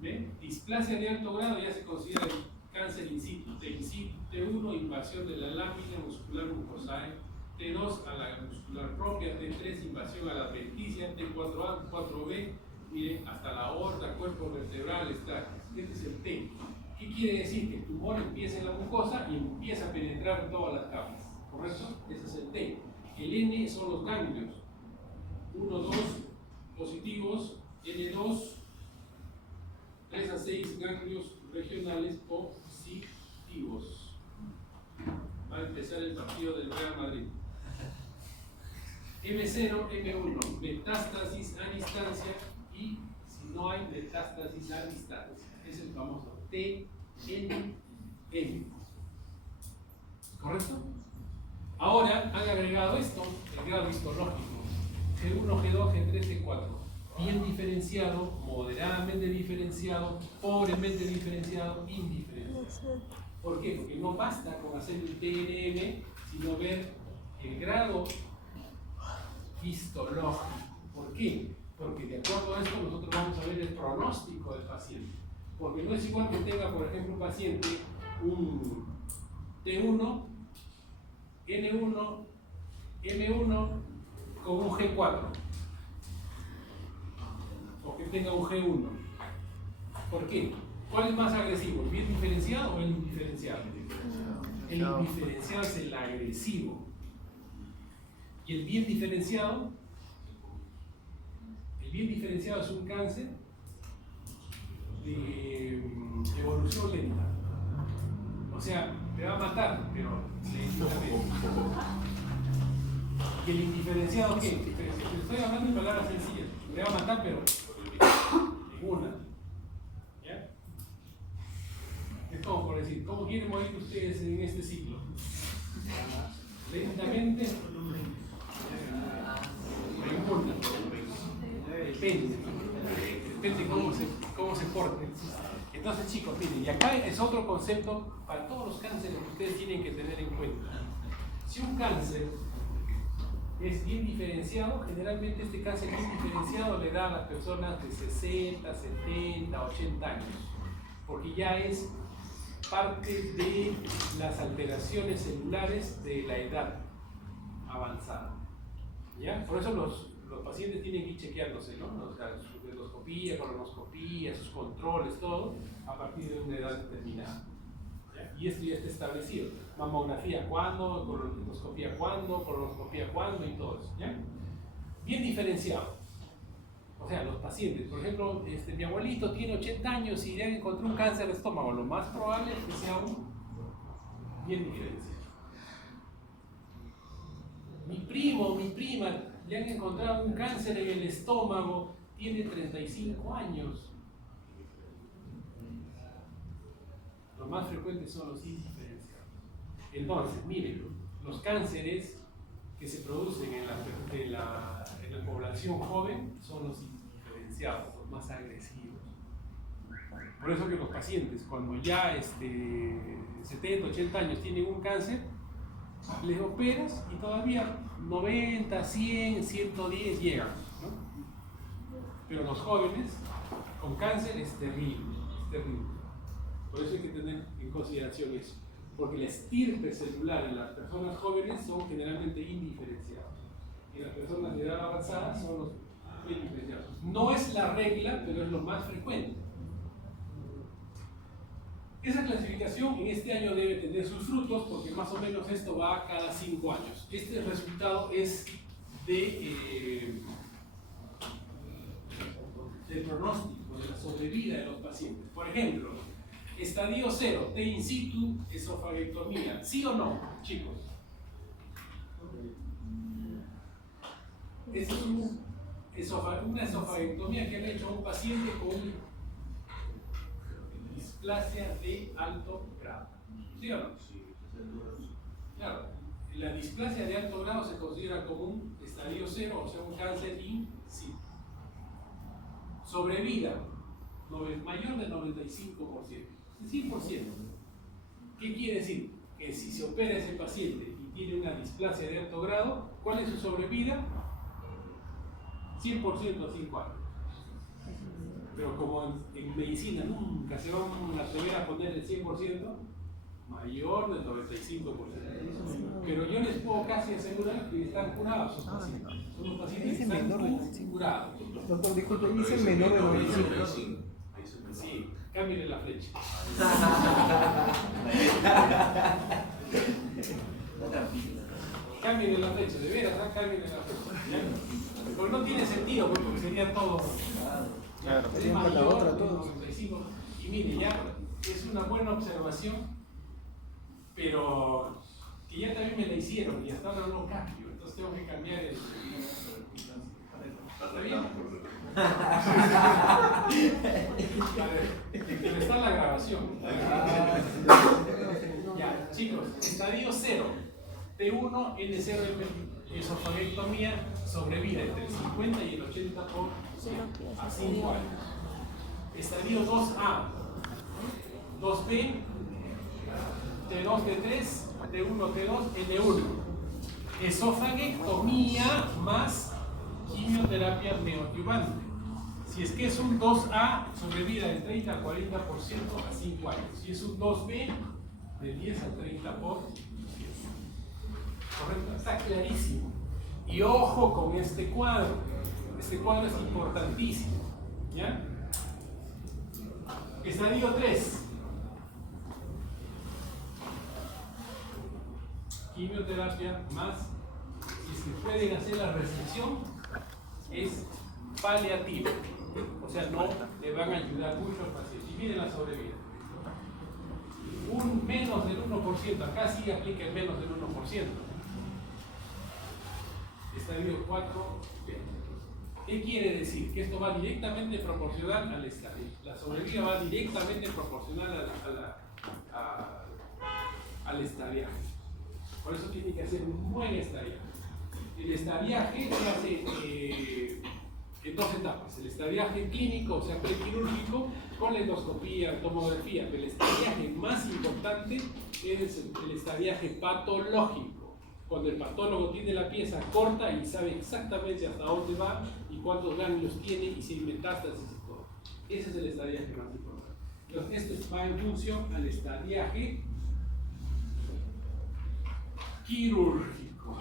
¿Ven? Displasia de alto grado ya se considera el cáncer in situ. T1, invasión de la lámina muscular mucosae. T2, a la muscular propia. T3, invasión a la adventicia. T4A, T4B, miren, hasta la aorta, cuerpo vertebral, está. Este es el T. ¿Qué quiere decir? Que el tumor empieza en la mucosa y empieza a penetrar en todas las capas. ¿Correcto? Ese es el T. El N son los ganglios. 1, 2 positivos, N2, 3 a 6 ganglios regionales positivos. Va a empezar el partido del Real Madrid. M0, M1, metástasis a distancia y si no hay metástasis a distancia. Es el famoso TNM. ¿Correcto? Ahora han agregado esto, el grado histológico. G1, G2, G3, G4. Bien diferenciado, moderadamente diferenciado, pobremente diferenciado, indiferenciado. ¿Por qué? Porque no basta con hacer el TNM, sino ver el grado histológico. ¿Por qué? Porque de acuerdo a esto nosotros vamos a ver el pronóstico del paciente. Porque no es igual que tenga, por ejemplo, un paciente un T1, N1, M1 con un G4. O que tenga un G1. ¿Por qué? ¿Cuál es más agresivo? ¿El bien diferenciado o el indiferenciado? El indiferenciado es el agresivo. ¿Y el bien diferenciado? El bien diferenciado es un cáncer de evolución lenta. O sea, te va a matar, pero lentamente. ¿Y el indiferenciado qué? Te estoy hablando en palabras sencillas. Te va a matar, pero en una. ¿Ya? Es como por decir, ¿cómo quieren morir ustedes en este ciclo? Lentamente. En una. Depende cómo se porte. Entonces, chicos, miren, y acá es otro concepto para todos los cánceres que ustedes tienen que tener en cuenta. Si un cáncer es bien diferenciado, generalmente este cáncer bien diferenciado le da a las personas de 60, 70, 80 años, porque ya es parte de las alteraciones celulares de la edad avanzada. ¿Ya? Por eso los pacientes tienen que ir chequeándose, ¿no? O sea, su endoscopía, colonoscopía, sus controles, todo, a partir de una edad determinada. ¿Ya? Y esto ya está establecido. Mamografía cuándo, endoscopía cuándo, colonoscopía cuándo y todo eso. ¿Ya? Bien diferenciado. O sea, los pacientes, por ejemplo, mi abuelito tiene 80 años y ya encontró un cáncer de estómago, lo más probable es que sea un bien diferenciado. Mi primo, mi prima, le han encontrado un cáncer en el estómago, tiene 35 años. Los más frecuentes son los indiferenciados. Entonces, miren, los cánceres que se producen en la población joven son los indiferenciados, los más agresivos. Por eso que los pacientes, cuando ya 70, 80 años tienen un cáncer, les operas y todavía 90, 100, 110 llegan, ¿no? Pero los jóvenes con cáncer es terrible, es terrible. Por eso hay que tener en consideración eso, porque la estirpe celular en las personas jóvenes son generalmente indiferenciados y las personas de edad avanzada son los indiferenciados. No es la regla, pero es lo más frecuente. Esa clasificación en este año debe tener sus frutos porque más o menos esto va cada 5 años. Este resultado es del pronóstico, de la sobrevida de los pacientes. Por ejemplo, estadio 0, T in situ, esofagectomía. ¿Sí o no, chicos? Es una esofagectomía que han hecho a un paciente con displasia de alto grado. ¿Sí o no? Claro, la displasia de alto grado se considera como un estadio 0, o sea, un cáncer in situ. Sobrevida, mayor del 95%, 100%. ¿Qué quiere decir? Que si se opera ese paciente y tiene una displasia de alto grado, ¿cuál es su sobrevida? 100% a 5 años. Pero como en medicina nunca se van a atrever a poner el 100%, mayor del 95%. Pero yo les puedo casi asegurar que están curados esos pacientes. Son los pacientes que están curados. Doctor, disculpe, dice menor de 95. Sí, cámbiale la flecha. Cámbiale la flecha, de veras, cámbiale la flecha. Porque no tiene sentido, porque sería todo. Claro. Es mayor del 95. Y mire, ya es una buena observación, pero que ya también me la hicieron y hasta ahora no cambio, entonces tengo que cambiar el. ¿Está bien? A ver, pero está la grabación. Ya, chicos, estadio 0, T1, N0, esofagectomía, sobrevida entre el 50 y el 80% a 5 años. Estadio 2A, 2B, T2, T3, T1, T2, N1. Esofagectomía más quimioterapia neoadyuvante. Si es que es un 2A, sobrevida del 30 al 40% a 5 años. Si es un 2B, de 10 al 30%. Correcto, está clarísimo. Y ojo con este cuadro. Este cuadro es importantísimo. ¿Ya? Estadio 3. Quimioterapia más, si se pueden hacer la restricción, es paliativa. O sea, no le van a ayudar mucho al paciente. Y miren la sobrevida. Un menos del 1%, acá sí aplica el menos del 1%. Estadio 4. ¿Qué quiere decir? Que esto va directamente proporcional al estadio. La sobrevida va directamente proporcional al estadiaje. Por eso tiene que hacer un buen estadiaje. El estadiaje se hace en dos etapas. El estadiaje clínico, o sea, prequirúrgico, con la endoscopía, tomografía. Pero el estadiaje más importante es el estadiaje patológico. Cuando el patólogo tiene la pieza corta y sabe exactamente hasta dónde va y cuántos ganglios tiene y si hay metástasis y todo. Ese es el estadiaje más importante. Entonces, esto va en función al estadiaje quirúrgico.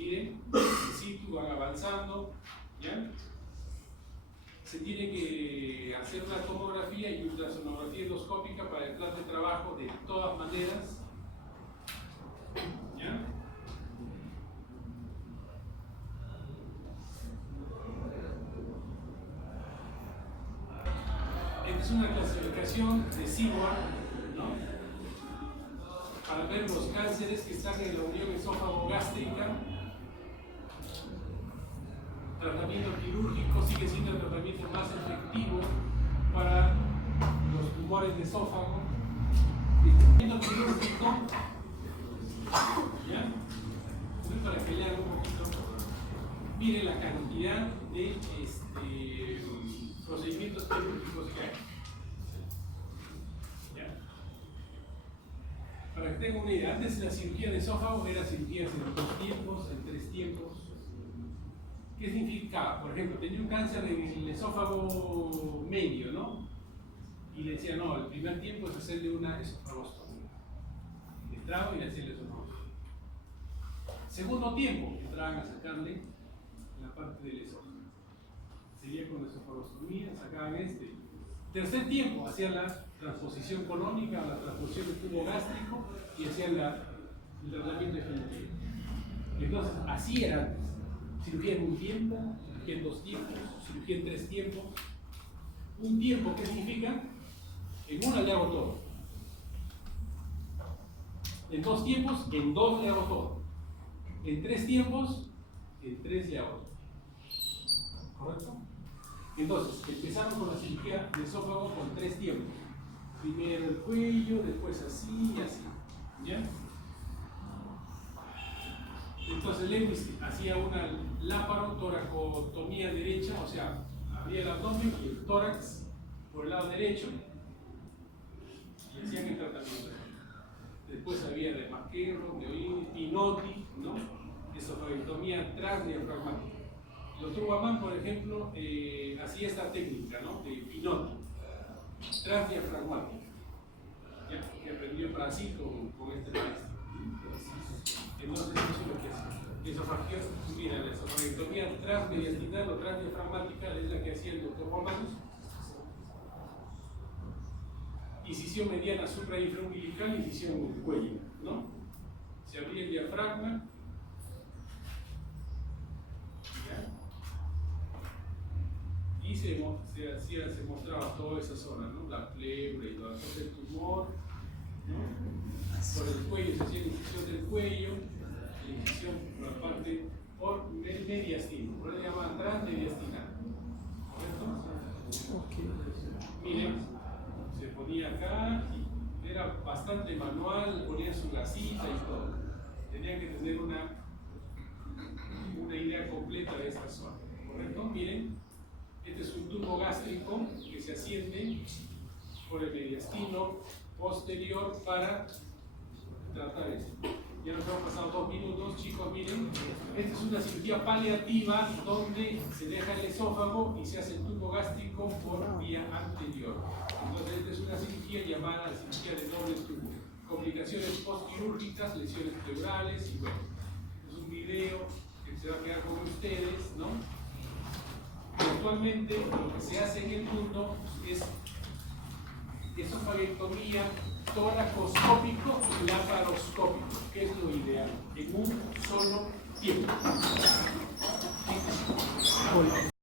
Miren, el situ van avanzando, ¿ya? Se tiene que hacer una tomografía y ultrasonografía endoscópica para el plan de trabajo de todas maneras, ¿ya? Esta es una clasificación de SIGWA, ¿no? Para ver los cánceres que están en la unión esófago-gástrica. Tratamiento quirúrgico sigue siendo el tratamiento más efectivo para los tumores de esófago. El tratamiento quirúrgico, ¿ya? Para que lean un poquito, mire la cantidad de procedimientos quirúrgicos que hay. ¿Ya? Para que tengan una idea, antes la cirugía de esófago era cirugías en 2 tiempos, en 3 tiempos. ¿Qué significaba? Por ejemplo, tenía un cáncer en el esófago medio, ¿no? Y le decía, no, el primer tiempo es hacerle una esofagostomía. Entraban y le hacían la esofagostomía. Segundo tiempo, entraban a sacarle la parte del esófago. Seguía con la esofagostomía, sacaban este. Tercer tiempo, hacían la transposición colónica, la transposición del tubo gástrico y hacían el tratamiento definitivo. Entonces, así era antes. Cirugía en 1 tiempo, cirugía en 2 tiempos, cirugía en 3 tiempos. Un tiempo, ¿qué significa? En 1 le hago todo. En 2 tiempos, en 2 le hago todo. En 3 tiempos, en 3 le hago todo. ¿Correcto? Entonces, empezaron con la cirugía de esófago con 3 tiempos. Primero el cuello, después así y así. ¿Ya? Entonces Lewis hacía una laparotoracotomía derecha, o sea, abría el abdomen y el tórax por el lado derecho y hacían el tratamiento. Después había de Maquero, de Pinotti, ¿no? Esofagectomía transdiafragmática. El doctor Guamán, por ejemplo, hacía esta técnica, ¿no? De Pinotti, transdiafragmática, ¿ya? Que aprendió en Brasil con este maestro. Entonces, eso es lo que hace. Mira, la esofagectomía transmediastinal o transdiafragmática es la que hacía el doctor Guamán. Incisión mediana suprainfraumbilical, incisión en el cuello, ¿no? Se abría el diafragma. ¿Ya? Y se mostraba toda esa zona, ¿no? La pleura y todo. Entonces el tumor, ¿no? Por el cuello se hacía la incisión del cuello, la incisión por la parte por el mediastino, por eso se llama transmediastinal. ¿Correcto? Ok. Miren, se ponía acá y era bastante manual, ponía su gasita y todo. Tenía que tener una idea completa de esta zona. ¿Correcto? Miren, este es un tubo gástrico que se asciende por el mediastino posterior para tratar esto. Ya nos hemos pasado 2 minutos, chicos, miren. Esta es una cirugía paliativa donde se deja el esófago y se hace el tubo gástrico por vía anterior. Entonces, esta es una cirugía llamada cirugía de doble tubo. Complicaciones postquirúrgicas, lesiones pleurales y bueno. Es un video que se va a quedar con ustedes, ¿no? Actualmente lo que se hace en el mundo es esofagectomía toracoscópico y laparoscópico, que es lo ideal, en un solo tiempo.